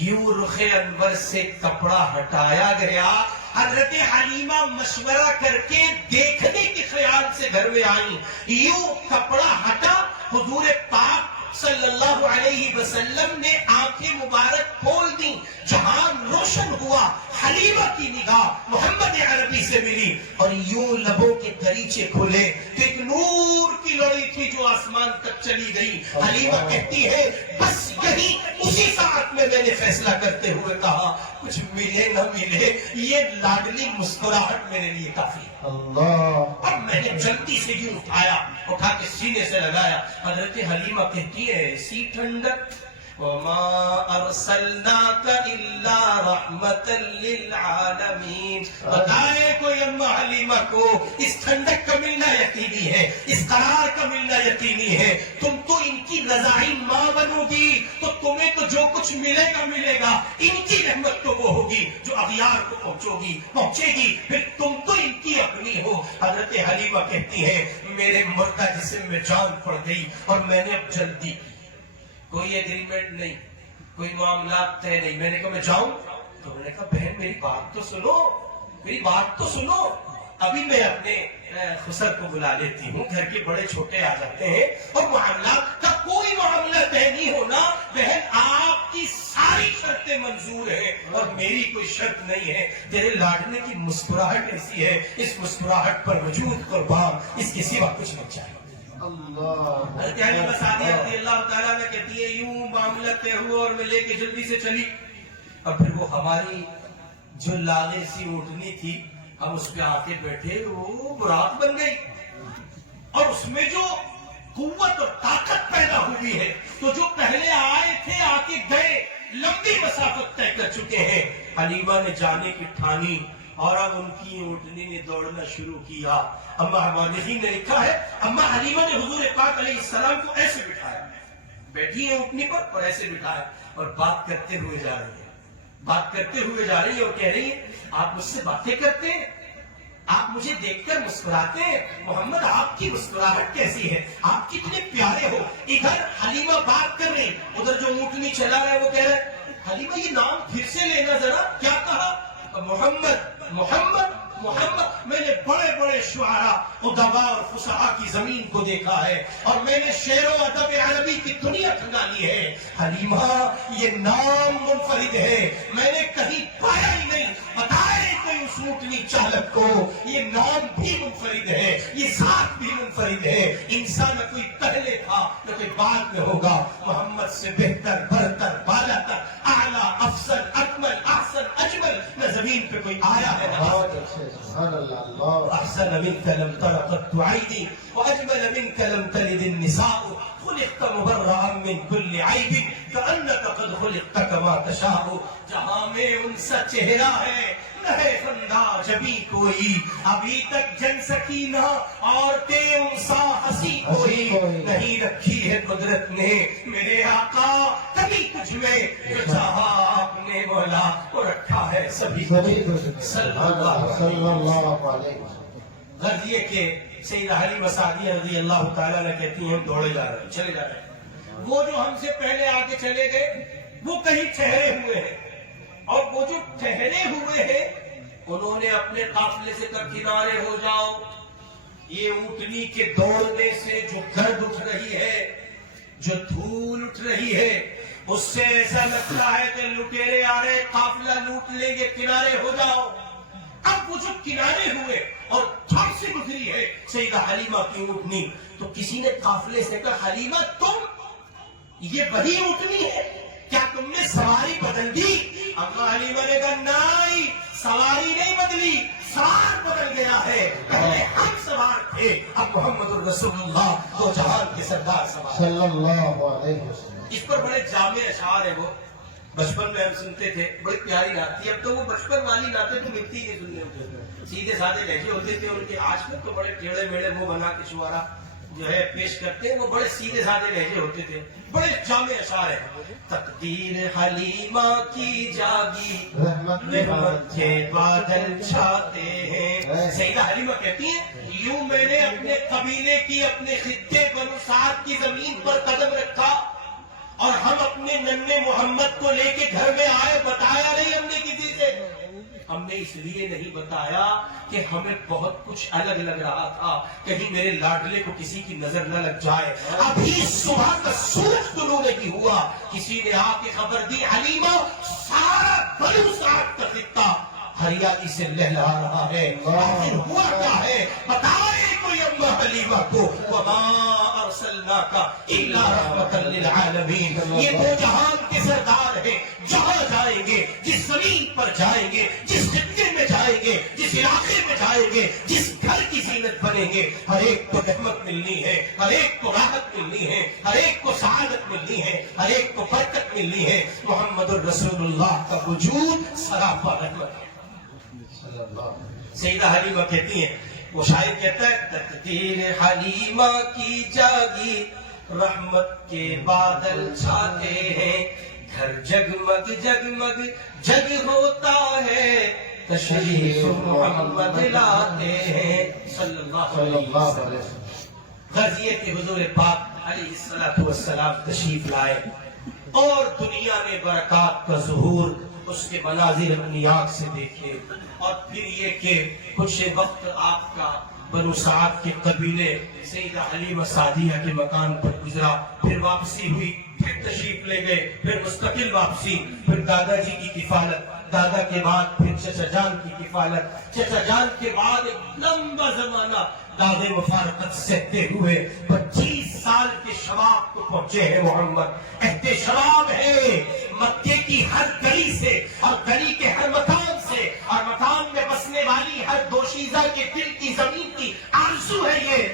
یوں رخ انور سے کپڑا ہٹایا گیا. حضرت حلیمہ مشورہ کر کے دیکھنے کے خیال سے گھر میں آئی. یوں کپڑا ہٹا, حضور پاک صلی اللہ علیہ وسلم نے آنکھیں مبارک کھول دی, جہان روشن ہوا. حلیمہ کی نگاہ محمد عربی سے ملی اور یوں لبوں کے دریچے کھلے تو ایک نور کی لڑی تھی جو آسمان تک چلی گئی. حلیمہ کہتی ہے بس یہی اسی ساتھ میں نے فیصلہ کرتے ہوئے کہا کچھ ملے نہ ملے یہ لاڈلی مسکراہٹ میرے لیے کافی ہے. اللہ. اب میں نے جلدی سے یوں اٹھا کے سینے سے لگایا. حضرت حلیمہ کہتی ہے ایسی ٹھنڈک, وَمَا أَرْسَلْنَاكَ إِلَّا رَحْمَةً لِلْعَالَمِينَ. بتائے کوئی اماں حلیمہ کو اس ٹھنڈک کا ملنا یقینی ہے, اس قرار کا ملنا یقینی ہے. تم تو ان کی رضائی ماں بنو گی تو تمہیں تو جو کچھ ملے گا. ان کی رحمت تو وہ ہوگی جو اغیار کو پہنچے گی, پھر تم تو ان کی اپنی ہو. حضرت حلیمہ کہتی ہے میرے مردہ جسم میں جان پڑ گئی اور میں نے اب جلدی کی, کوئی ایگریمنٹ نہیں, کوئی معاملات طے نہیں. میں نے کہا میں جاؤں, تو میں نے کہا بہن میری بات تو سنو, ابھی میں اپنے خسر کو بلا لیتی ہوں, گھر کے بڑے چھوٹے آ جاتے ہیں اور معاملات کا کوئی معاملہ طے نہیں ہونا. بہن آپ کی ساری شرطیں منظور ہیں اور میری کوئی شرط نہیں ہے. تیرے لاڈنے کی مسکراہٹ ایسی ہے, اس مسکراہٹ پر وجود قربان, اس کے سوا کچھ نہیں چاہیے. حضرت حلیمہ سعدیہ رضی اللہ تعالیٰ نے کہتی ہے یوں معاملہ طے ہوا اور میں لے کے جلدی سے چلی. اور پھر وہ ہماری جو لاغر سی اونٹنی تھی, ہم اس پہ آ کے بیٹھے, وہ برات بن گئی اور اس میں جو قوت اور طاقت پیدا ہوئی ہے. تو جو پہلے آئے تھے آ کے گئے, لمبی مسافت طے کر چکے ہیں. حلیمہ نے جانے کی ٹھانی اور اب ان کی اونٹنی نے دوڑنا شروع کیا. اما حمادی نے لکھا ہے اما حلیمہ نے حضور پاک علیہ السلام کو ایسے بٹھایا, بیٹھی ہے اونٹنی پر اور ایسے بٹھایا اور بات کرتے ہوئے جا رہی ہے اور کہہ رہی ہے آپ مجھ سے باتیں کرتے ہیں, آپ مجھے دیکھ کر مسکراتے ہیں. محمد آپ کی مسکراہٹ کیسی ہے, آپ کتنے پیارے ہو. ادھر حلیمہ بات کر رہی, ادھر جو اونٹنی چلا رہا ہے وہ کہہ رہا ہے حلیمہ یہ نام پھر سے لینا ذرا. کیا کہا؟ محمد محمد محمد. میں نے بڑے بڑے شعراء, ادباء اور فصحاء کی زمین کو دیکھا ہے اور میں نے شعر و ادب عربی کی دنیا کھنگالی ہے. حلیمہ یہ نام منفرد ہے, میں نے کہیں پایا ہی نہیں. بتائے کوئی اس اونٹنی چالک کو یہ نام بھی منفرد ہے, یہ ذات بھی منفرد ہے. انسان نہ کوئی پہلے تھا نہ کوئی بعد میں ہوگا. محمد سے بہتر, برتر, بالا تر, اعلیٰ, افضل, اکمل, احسن, اجمل نہ زمین پہ کوئی آیا ہے نہ احسن منك لم تر قط عيني واجمل منك لم تلد النساء خلقت مبرئا من كل عيب كأنك قد خلقت كما تشاء. جہاں میں ان سا چہرہ ہے نہ ہے خندہ جبھی کوئی, ابھی تک جن سکی نہ عورتیں ان سا ہنسی کوئی. نہیں رکھی ہے قدرت نے میرے آقا کبھی تجھ میں, جو چاہا آپ نے مولا وہ رکھا ہے سبھی صلی اللہ علیہ وسلم. غرض یہ کہ سیدہ حلیمہ سعدیہ رضی اللہ تعالیٰ نے کہتی ہیں ہم دوڑے جا رہے ہیں, چلے جا رہے ہیں. وہ جو ہم سے پہلے آگے چلے گئے وہ کہیں ٹھہرے ہوئے ہیں اور وہ جو ٹھہرے ہوئے ہیں انہوں نے اپنے قافلے سے کہا کنارے ہو جاؤ. یہ اونٹنی کے دوڑنے سے جو گرد اٹھ رہی ہے, جو دھول اٹھ رہی ہے, اس سے ایسا لگتا ہے کہ لٹیرے آ رہے, قافلہ لوٹ لیں گے, کنارے ہو جاؤ. اب وہ جو کنارے ہوئے اور جھٹ سے گزری ہے سیدہ حلیمہ کی اونٹنی, تو کسی نے قافلے سے کہا حلیمہ تم, یہ وہی اونٹنی ہے, کیا تم نے سواری بدل دی؟ اما حلیمہ نے کہا نہیں, سواری نہیں بدلی, سوار بدل گیا ہے. پہلے ہم سوار تھے, اب محمد الرسول اللہ دو جہان کے سردار سوار صلی اللہ علیہ وسلم. اس پر بڑے جامع اشعار ہیں, وہ بچپن میں ہم سنتے تھے, بڑی پیاری نعت تھی. اب تو وہ بچپن والی نعتیں تو ملتی ہی نہیں سننے ہوتے, سیدھے سادے لہجے ہوتے تھے ان کے. آج کل تو بڑے ٹیڑھے میڑے منہ بنا کے شعراء جو ہے پیش کرتے ہیں, وہ بڑے سیدھے سادے لہجے ہوتے تھے, بڑے جامع اشعار ہیں. تقدیر حلیمہ کی جاگی رحمت کے بادل چھاتے ہیں. سیدہ حلیمہ کہتی ہیں یوں میں نے اپنے قبیلے کی, اپنے خطے بنو سعد کی زمین پر قدم رکھا اور ہم اپنے ننھے محمد کو لے کے گھر میں آئے، بتایا نہیں ہم نے کسی سے. ہم نے اس لیے نہیں بتایا کہ ہمیں بہت کچھ الگ لگ رہا تھا، کہیں میرے لاڈلے کو کسی کی نظر نہ لگ جائے. ابھی صبح کا سورج طلوع نہیں ہوا، کسی نے آ کے خبر دی حلیمہ سارا بنو سعد کا خطہ ہریالی سے لہلا رہا ہے. آخر ہوا کیا ہے بتائے کوئی اما حلیمہ کو. وما ارسلناک الا رحمتا للعالمین. یہ دو جہان کے سردار ہیں، جہاں جائیں گے، جس زمین پر جائیں گے، جس خطے میں جائیں گے، جس علاقے میں جائیں گے، جس گھر کی زینت بنیں گے، ہر ایک کو رحمت ملنی ہے، ہر ایک کو راحت ملنی ہے، ہر ایک کو سعادت ملنی ہے، ہر ایک کو برکت ملنی ہے. محمد الرسول اللہ کا وجود سراپا رحمت ہے. سیدہ حلیمہ کہتی ہیں، وہ شاعر کہتا ہے تقدیر حلیمہ کی جاگی رحمت کے بادل چھاتے ہیں، گھر جگمگ جگمگ جگ ہوتا ہے، تشریف محمد لاتے ہیں صلی اللہ علیہ وسلم. غزیے کے حضور پاک علیہ السلام تشریف لائے اور دنیا میں برکات کا ظہور اس کے مناظر اپنی آنکھ سے دیکھے. اور پھر یہ کہ کچھ وقت آپ کا بنو سعد کے قبیلے سیدہ حلیمہ سعدیہ کے مکان پر گزرا، پھر واپسی ہوئی، پھر تشریف لے گئے، پھر مستقل واپسی، پھر دادا جی کی کفالت، دادا کے بعد پھر چچا جان کی کفالت، چچا جان کے بعد ایک لمبا زمانہ داغ مفارقت سہتے ہوئے 25 سال کے شباب کو پہنچے ہیں محمد. احتشام ہے مکے کی ہر گلی سے اور گلی کے ہر مکان سے اور مکان میں بسنے والی ہر دوشیزہ کے دل کی زمین کی آرزو ہے یہ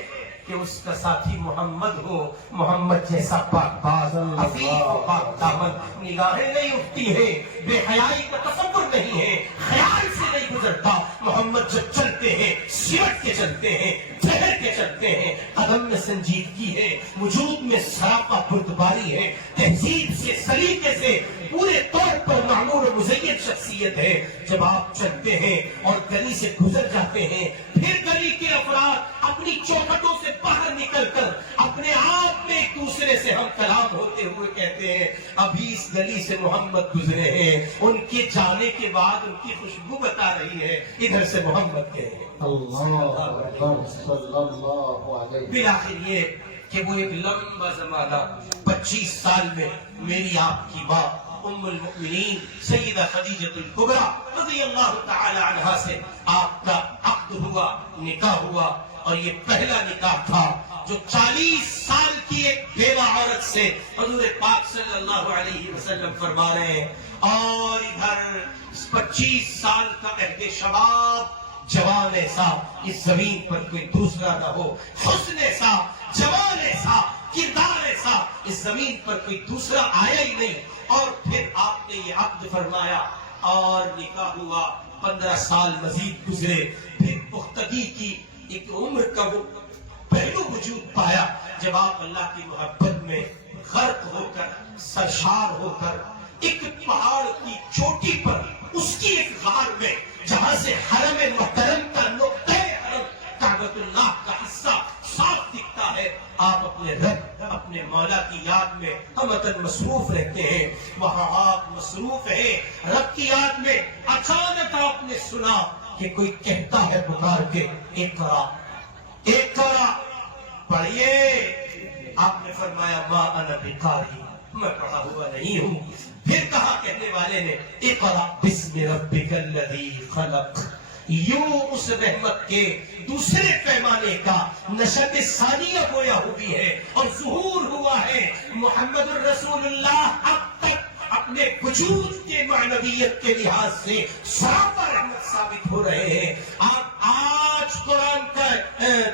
کہ اس کا ساتھی محمد ہو. محمد جیسا پاک باز عفیف و پاک دامن. نگاہیں نہیں اٹھتی ہیں، بے حیائی کا تصور نہیں ہے، خیال سے نہیں گزرتا. محمد جب چلتے ہیں سمٹ کے چلتے ہیں، ٹھہر کے چلتے ہیں، قدم میں سنجیدگی ہے، وجود میں سراپا بردباری ہے، تہذیب سے سلیقے سے پورے طور پر معمور و مزین شخصیت ہے. جب آپ چلتے ہیں اور گلی سے گزر جاتے ہیں، پھر گلی کے افراد اپنی چوکھٹوں سے باہر نکل کر اپنے آپ میں ایک دوسرے سے ہم کلام ہوتے ہوئے کہتے ہیں ابھی اس گلی سے محمد گزرے ہیں، ان کے جانے کے بعد ان کی خوشبو بتا رہی ہے ادھر سے محمد گئے ہیں. بالآخر یہ کہ وہ ایک لمبا زمانہ 25 سال میں میری آپ کی ماں ام المؤمنین سیدہ خدیجہ الکبریٰ رضی اللہ تعالی عنہا سے آپ کا عقد ہوا، نکاح ہوا. اور یہ پہلا نکاح تھا جو 40 سال کی ایک بیوہ عورت سے حضور پاک صلی اللہ علیہ وسلم فرما رہے ہیں. اور ادھر 25 سال کا عہد شباب، جوان ایسا اس زمین پر کوئی دوسرا نہ ہو، حسن ایسا، جوان ایسا، کردار ایسا اس زمین پر کوئی دوسرا آیا ہی نہیں. اور پھر آپ نے یہ عقد فرمایا اور نکاح ہوا. 15 سال مزید گزرے، پھر پختگی کی ایک عمر کا وہ پہلو وجود پایا جب آپ اللہ کی محبت میں غرق ہو کر، سرشار ہو کر ایک پہاڑ کی چوٹی پر اس کی ایک غار میں جہاں سے حرم محترم کا نقطہ حرم کعبۃ اللہ کا حصہ صاف دکھتا ہے، آپ اپنے رب، اپنے مولا کی یاد میں ہمتاً مصروف رہتے ہیں. وہاں آپ مصروف ہیں رب کی یاد میں. اچانک آپ نے سنا کہ کوئی کہتا ہے پکار کے اقرا اقرا پڑھیے. آپ نے فرمایا ما انا بقاری، میں پڑھا ہوا نہیں ہوں. پھر کہا کہنے والے نے اقرا بسم ربک الذی خلق. یوں اس رحمت کے دوسرے پیمانے کا نشأت ثانیہ گویا ہوئی ہے اور ظہور ہوا ہے. محمد الرسول اللہ اب تک اپنے وجود کے معنویت کے لحاظ سے سراپا رحمت ثابت ہو رہے ہیں. آپ آج قرآن کا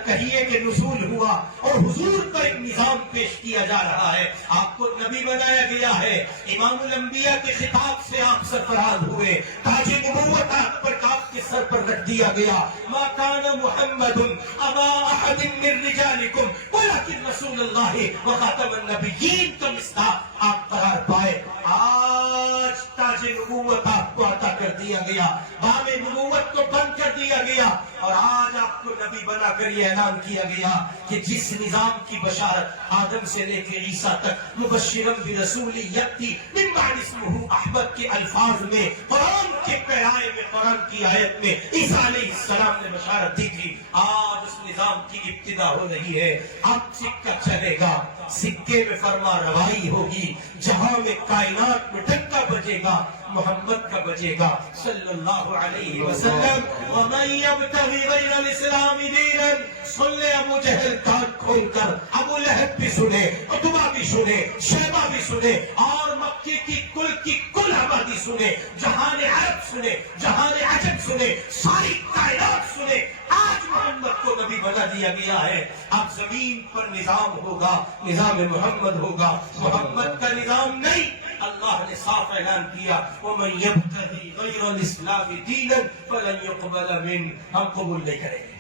کہیے کہ نزول ہوا اور حضور پر ایک نظام پیش کیا جا رہا ہے. آپ کو نبی بنایا گیا ہے، امام الانبیاء کے خطاب سے آپ سرفراز ہوئے، تاج نبوت آپ پر آپ کے سر پر رکھ دیا گیا. ما کان محمد ابا احد من رجالکم ولکن رسول اللہ وخاتم النبیین کا مصداق آپ قرار پائے. آج تاج نبوت آپ کو عطا کر دیا گیا، باب نبوت کو بند کر دیا گیا، اور آج آپ کو نبی بنا کر یہ اعلان کیا گیا کہ جس نظام کی بشارت آدم سے لے کے عیسیٰ تک مبشرم برسول یأتی من بعد اسمہ احمد کے الفاظ میں قرآن کے پیرائے میں، قرآن کی آیت میں عیسیٰ علیہ السلام نے بشارت دی تھی، آج اس نظام کی ابتدا ہو رہی ہے۔ اب سکہ چلے گا، سکے میں فرما روائی ہوگی، جہاں میں کائنات میں ڈنکا بجے گا محمد کا بجے گا صلی اللہ علیہ وسلم۔ وَمَن يَبْتَغِ غَيْرَ الْإِسْلَامِ دِينًا، سن لے ابو جہل کان کھول کر، ابو لہب بھی سنے، عتبہ بھی سنے، شیبہ بھی سنے، اور مکی کی کل آبادی سنے، جہان عرب سنے، جہان عجم سنے، ساری کائنات سنے، آج محمد کو نبی بنا دیا گیا ہے۔ اب زمین پر نظام ہوگا، نظام محمد ہوگا، محمد کا نظام نہیں۔ اللہ نے صاف اعلان کیا وَمَن يَبْتَغِ غَيْرَ الْإِسْلَامِ دِينًا فَلَن يُقْبَلَ مِنْهُ، ہم قبول نہیں کریں گے۔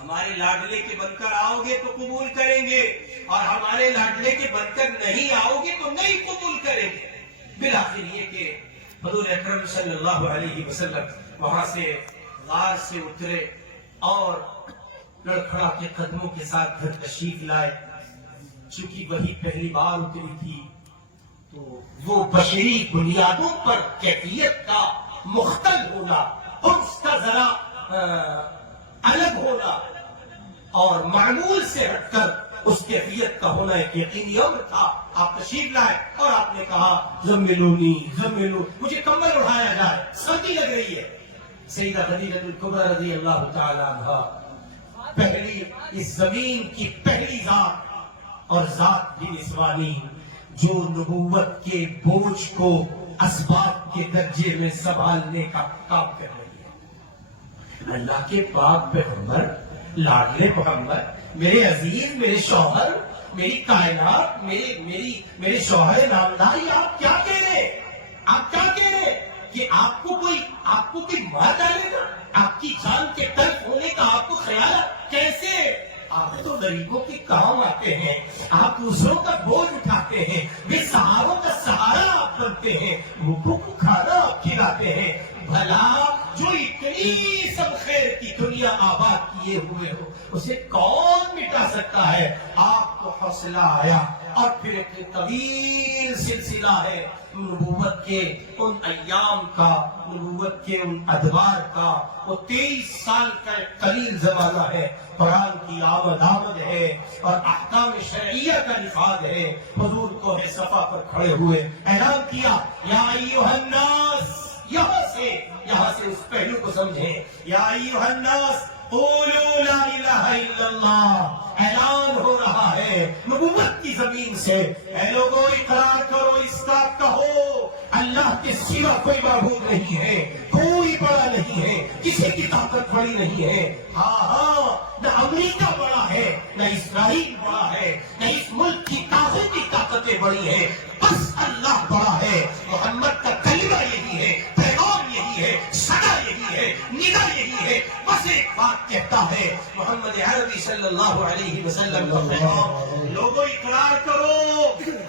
ہمارے لاڈلے کے بن کر آؤ گے تو قبول کریں گے، اور ہمارے لاڈلے کے بن کر نہیں آؤ گے تو نہیں قبول کریں گے۔ بالآخر یہ کہ حضور اکرم صلی اللہ علیہ وسلم وہاں سے غار سے اترے اور لڑکھڑا کے قدموں کے ساتھ گھر تشریف لائے۔ چونکہ وہی پہلی بار اتری تھی تو وہ بشری بنیادوں پر کیفیت کا مختل ہونا، اس کا ذرا الگ ہونا اور معمول سے ہٹ کر اس کیفیت کا ہونا ایک یقینی امر تھا۔ آپ تشریف لائے اور آپ نے کہا زملونی زملو، مجھے کمبل اڑایا جائے، سردی لگ رہی ہے۔ سیدہ خدیجہ الکبریٰ رضی اللہ تعالی عنہا، پہلی اس زمین کی پہلی ذات اور ذات بھی نسوانی، جو نبوت کے بوجھ کو اسباب کے درجے میں سنبھالنے کا کام کر رہی ہے۔ اللہ کے پاک پیغمبر، لاڈلے محمد، میرے عزیز، میرے شوہر، میری کائنات، میرے شوہر نامداری، آپ کیا کہہ رہے؟ آپ کیا کہہ رہے کہ آپ کو کوئی مار ڈالے گا؟ آپ کی جان کے تلف ہونے کا آپ کو خیال کیسے؟ آپ تو غریبوں کے کام آتے ہیں، آپ دوسروں کا بوجھ اٹھاتے ہیں، بے سہاروں کا سہارا آپ بنتے ہیں، بھوکوں کو کھانا آپ کھلاتے ہیں۔ بھلا جو اتنی سب خیر کی دنیا آباد کیے ہوئے ہو، اسے کون مٹا سکتا ہے؟ آپ کو حوصلہ آیا، اور پھر ایک طویل سلسلہ ہے نبوت کے ان ایام کا، نبوت کے ان ادوار کا۔ وہ 23 سال کا ایک قلیل زمانہ ہے، قرآن کی آمد ہے اور احکام شرعیہ کا نفاذ ہے۔ حضور کو ہے صفا پر کھڑے ہوئے اعلان کیا یا ایھا الناس، یہاں سے اس پہلو کو سمجھیں، یا ایھا الناس قولوا لا الہ الا اللہ، اعلان ہو رہا ہے نبوت کی زمین سے، اے لوگوں اقرار کرو، اس کا کہو اللہ کے سوا کوئی معبود نہیں ہے، کوئی بڑا نہیں ہے، کسی کی طاقت بڑی نہیں ہے۔ ہاں، نہ امریکہ بڑا ہے، نہ اسرائیل بڑا ہے، نہ اس ملک کی طاقتی طاقتیں بڑی ہیں، بس اللہ بڑا ہے۔ محمد کا کلمہ یہی ہے، پیغام یہی ہے، صدا یہی ہے، ندا یہی ہے، بس ایک بات کہتا ہے محمد عربی صلی اللہ علیہ وسلم کا پیغام، لوگوں اقرار کرو،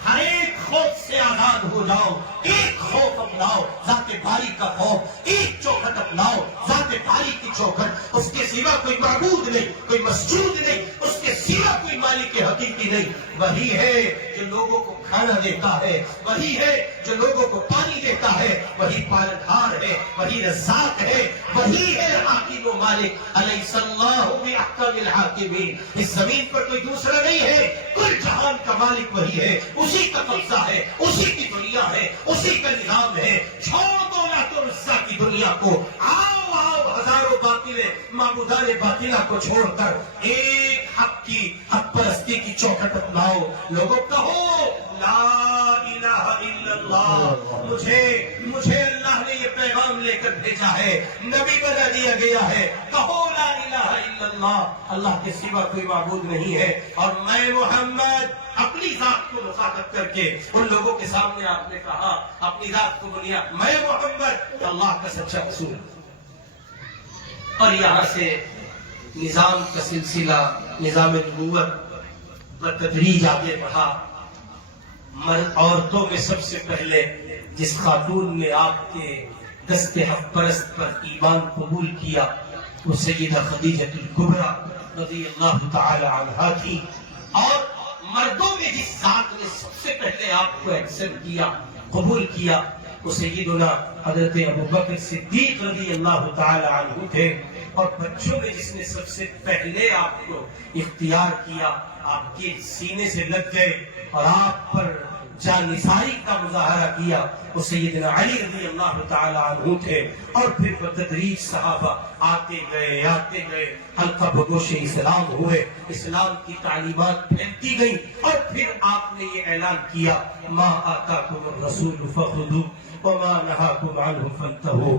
ہر ایک خوف سے آزاد ہو جاؤ، ایک خوف اپناؤ، ذات باری کا خوف، ایک چوکھٹ اپناؤ، ذات باری کی چوکھٹ، اس کے سوا کوئی معبود نہیں، کوئی مسجود نہیں، اس کے سوا کوئی مالک حقیقی نہیں۔ وہی ہے جو لوگوں کو کھانا دیتا ہے، وہی ہے جو لوگوں کو پانی دیتا ہے، وہی پالنہار ہے، وہی رزاق ہے، وہی ہے حاکم و مالک۔ الیس اللہ باحکم الحاکمین، اس زمین پر کوئی دوسرا نہیں ہے، کل جہان کا مالک وہی ہے، اسی کا قبضہ ہے، اسی کی دنیا ہے، اسی کا نظام ہے۔ چھوڑ دو لات و عزا کی دنیا کو، آؤ ہزاروں باطلیں معبودان باطلہ کو چھوڑ کر ایک حق کی، حق پرستی کی چوکھٹ اپناؤ۔ لوگوں کہو لا الہ الا اللہ، مجھے اللہ نے یہ پیغام لے کر بھیجا ہے، نبی بنا دیا گیا ہے، کہو لا الہ الا اللہ، اللہ کے سوا کوئی معبود نہیں ہے، اور میں محمد اپنی ذات کو مخاطب کر کے ان لوگوں کے سامنے آپ نے کہا، اپنی ذات کو بنیا، میں محمد اللہ کا سچا رسول۔ اور یہاں سے نظام کا سلسلہ، نظام نبوت بتدریج آگے بڑھا۔ مرد عورتوں میں سب سے پہلے جس خاتون نے آپ کے دست حق پرست پر ایمان قبول کیا وہ سیدہ خدیجہ الکبریٰ رضی اللہ تعالی عنہا تھی. اور مردوں میں جس ذات نے سب سے پہلے آپ کو ایکسپٹ کیا، قبول کیا، وہ سیدنا حضرت ابوبکر صدیق رضی اللہ تعالی عنہ تھے. اور بچوں میں جس نے سب سے پہلے آپ کو اختیار کیا، آپ کے سینے سے لگ گئے اور آپ پر جانثاری کا مظاہرہ کیا، وہ سیدنا علی رضی اللہ تعالی عنہ تھے. اور پھر بتدریج صحابہ آتے گئے، حلقہ بگوش اسلام ہوئے، اسلام کی تعلیمات پھیلتی گئیں. اور پھر آپ نے یہ اعلان کیا، ما آتاکم الرسول فخذوہ وما نہاکم عنہ فانتہوا.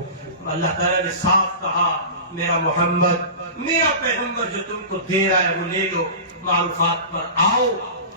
اللہ تعالیٰ نے صاف کہا، میرا محمد، میرا پیغمبر جو تم کو دے رہا ہے وہ لے لو، معروفات پر آؤ،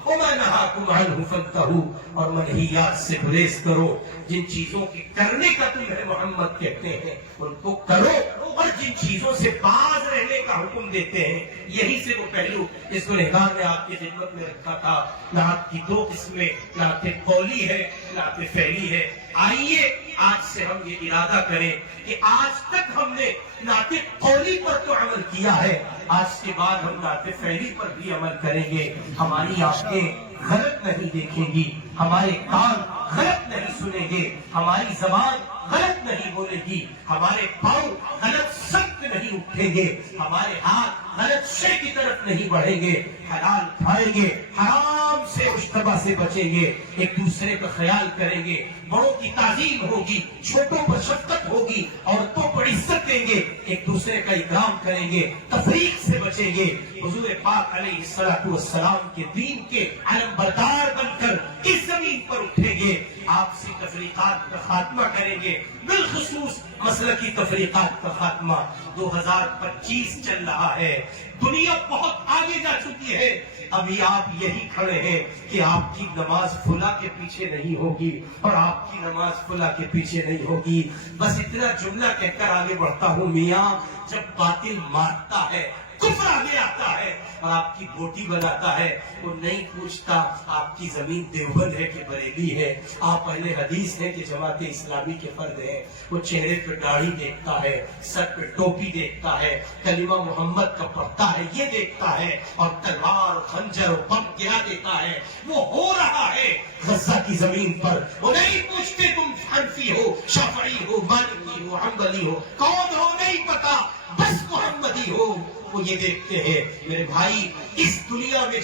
وما نہاکم عنہ فانتہوا، اور منہیات سے گریز کرو. جن چیزوں کے کرنے کا تمہیں محمد کہتے ہیں ان کو کرو، اور جن چیزوں سے باز رہنے کا حکم دیتے ہیں، یہی سے وہ پہلو اس کو نگاہ نے آپ کی خدمت میں رکھا تھا. نعت کی دو قسمیں، نعت قولی ہے، نعت فعلی ہے. آئیے آج سے ہم یہ ارادہ کریں کہ آج تک ہم نے نعت قولی پر تو عمل کیا ہے، آج کے بعد ہم نعت فعلی پر بھی عمل کریں گے. ہماری آنکھیں غلط نہیں دیکھیں گی، ہمارے کان غلط نہیں سنیں گے، ہماری زبان غلط نہیں بولے گی، ہمارے پاؤں غلط سخت نہیں اٹھیں گے، ہمارے ہاتھ غلط شے کی طرف نہیں بڑھیں گے، حلال کھائیں گے، حرام سے مشتبہ سے بچیں گے، ایک دوسرے کا خیال کریں گے، بڑوں کی تعظیم ہوگی، چھوٹوں پر شفقت ہوگی، عورتوں پر عزت دیں گے، ایک دوسرے کا اکرام کریں گے، تفریق سے بچیں گے. حضور پاک علیہ السلام کے دین کے علم بردار بن کر اس زمین پر اٹھیں گے، آپسی تفریقات کا خاتمہ کریں گے، بالخصوص مسلکی تفریقات کا خاتمہ. 2025 چل رہا ہے، دنیا بہت آگے جا چکی ہے، ابھی آپ یہی کھڑے ہیں کہ آپ کی نماز فلاں کے پیچھے نہیں ہوگی اور آپ کی نماز فلاں کے پیچھے نہیں ہوگی. بس اتنا جملہ کہہ کر آگے بڑھتا ہوں، میاں جب باطل مارتا ہے، کفر آگے آتا ہے اور آپ کی بوٹی بناتا ہے، وہ نہیں پوچھتا آپ کی زمین دیوبند ہے کہ بریلی ہے، آپ اہل حدیث ہیں کہ جماعت اسلامی کے فرد ہیں. وہ چہرے پہ داڑھی دیکھتا ہے، سر پہ ٹوپی دیکھتا ہے، کلمہ محمد کا پڑھتا ہے یہ دیکھتا ہے، اور تلوار خنجر اور بم گرا دیتا ہے. وہ ہو رہا ہے غزہ کی زمین پر. وہ نہیں پوچھتے تم حنفی ہو، شافعی ہو، مالکی ہو، حنبلی ہو، کون ہو نہیں پتا، بس محمدی ہو. وہ یہ دیکھتے ہیں. میرے بھائی، اس دنیا میں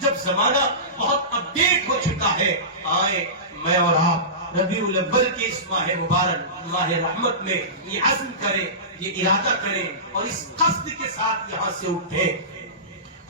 جب زمانہ بہت اپڈیٹ ہو چکا ہے، آئے میں اور آپ ربیع الاول کے اس ماہ مبارک، ماہ رحمت میں یہ عزم کریں، یہ ارادہ کریں اور اس قصد کے ساتھ یہاں سے اٹھے،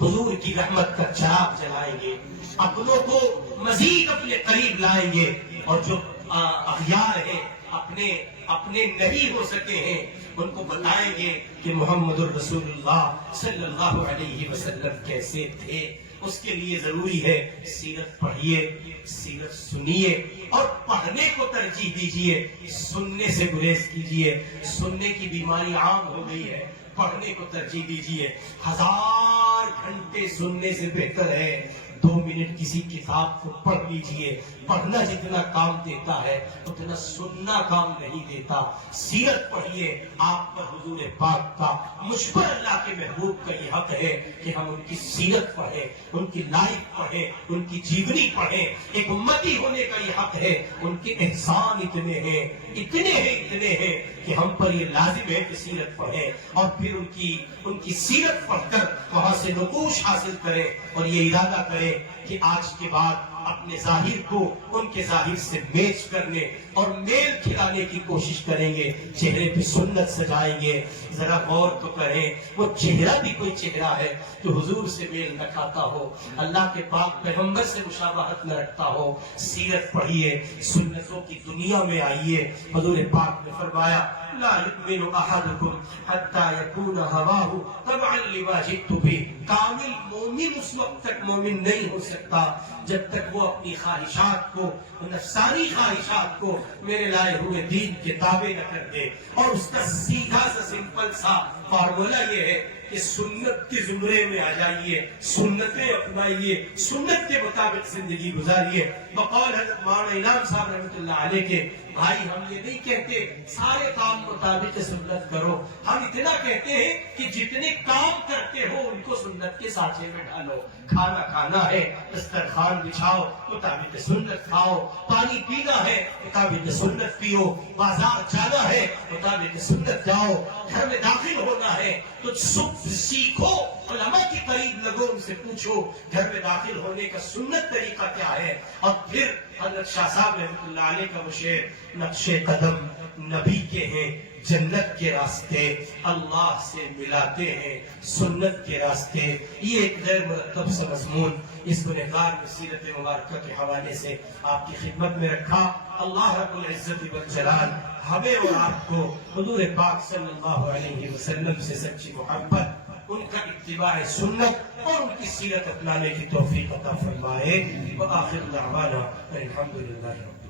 حضور کی رحمت کا چراغ جلائیں گے، اپنوں کو مزید اپنے قریب لائیں گے، اور جو اغیار ہیں، اپنے نہیں ہو سکے ہیں، ان کو بتائیں گے کہ محمد الرسول اللہ صلی اللہ علیہ وسلم کیسے تھے. اس کے لیے ضروری ہے سیرت پڑھیے، سیرت سنیے، اور پڑھنے کو ترجیح دیجیے، سننے سے گریز کیجیے. سننے کی بیماری عام ہو گئی ہے، پڑھنے کو ترجیح دیجیے. 1000 گھنٹے سننے سے بہتر ہے 2 منٹ کسی کتاب کو پڑھ لیجئے. پڑھنا جتنا کام دیتا ہے اتنا سننا کام نہیں دیتا. سیرت پڑھیے. آپ پر حضور پاک کا، مجھ پر اللہ کے محبوب کا یہ حق ہے کہ ہم ان کی سیرت پڑھیں، ان کی لائف پڑھیں، ان کی جیونی پڑھیں. ایک امتی ہونے کا یہ حق ہے. ان کے احسان اتنے ہیں کہ ہم پر یہ لازم ہے کہ سیرت پڑھیں، اور پھر ان کی سیرت پڑھ کر وہاں سے نقوش حاصل کریں، اور یہ ارادہ کریں کہ آج کے بعد اپنے ظاہر کو ان کے ظاہر سے میچ کرنے اور میل کھلانے کی کوشش کریں گے. چہرے پہ سنت سجائیں گے. ذرا غور تو کریں، وہ چہرہ بھی کوئی چہرہ ہے جو حضور سے میل نہ کھاتا ہو، اللہ کے پاک پیغمبر سے مشابہت نہ رکھتا ہو. سیرت پڑھیے، سنتوں کی دنیا میں آئیے. حضور پاک نے فرمایا لا يؤمن احدكم حتى يكون هواه تبعا لما جئت به. کامل مومن اس وقت تک مومن نہیں ہو سکتا جب تک وہ اپنی خواہشات کو، نفسانی خواہشات کو میرے لائے ہوئے دین کے تابع نہ کر دے. اور اس کا سیدھا سا سمپل سا فارمولا یہ ہے کہ سنت کے زمرے میں آ جائیے، سنتیں اپنائیے، سنت کے مطابق زندگی گزاریے. بقول حضرت مولانا انعام صاحب رحمۃ اللہ علیہ کے بھائی ہم یہ نہیں کہتے سارے کام مطابق سنت کرو، ہم اتنا کہتے ہیں کہ جتنے کام کرتے ہو ان کو سنت کے سانچے میں ڈالو۔ کھانا کھانا ہے دسترخوان بچھاؤ مطابق سنت کھاؤ، پانی پینا ہے مطابق سنت پیو، بازار جانا ہے مطابق سنت جاؤ، گھر میں داخل ہونا ہے تو سیکھو، علماء کے قریب لگو، ان سے پوچھو گھر میں داخل ہونے کا سنت طریقہ کیا ہے۔ اور پھر حضرت شاہ صاحب رحمۃ اللہ علیہ کا وہ شعر، نقش قدم نبی کے ہیں جنت کے راستے، اللہ سے ملاتے ہیں سنت کے راستے، یہ ایک غیر مرتب سا مضمون اس گنہگار میں سیرت مبارکہ کے حوالے سے آپ کی خدمت میں رکھا۔ اللہ رب العزت والجلال ہمیں اور آپ کو حضور پاک صلی اللہ علیہ وسلم سے سچی محبت، ان کا اتباع سنت اور ان کی سیرت اپنانے کی توفیق عطا فرمائے۔ وآخر دعوانا الحمدللہ۔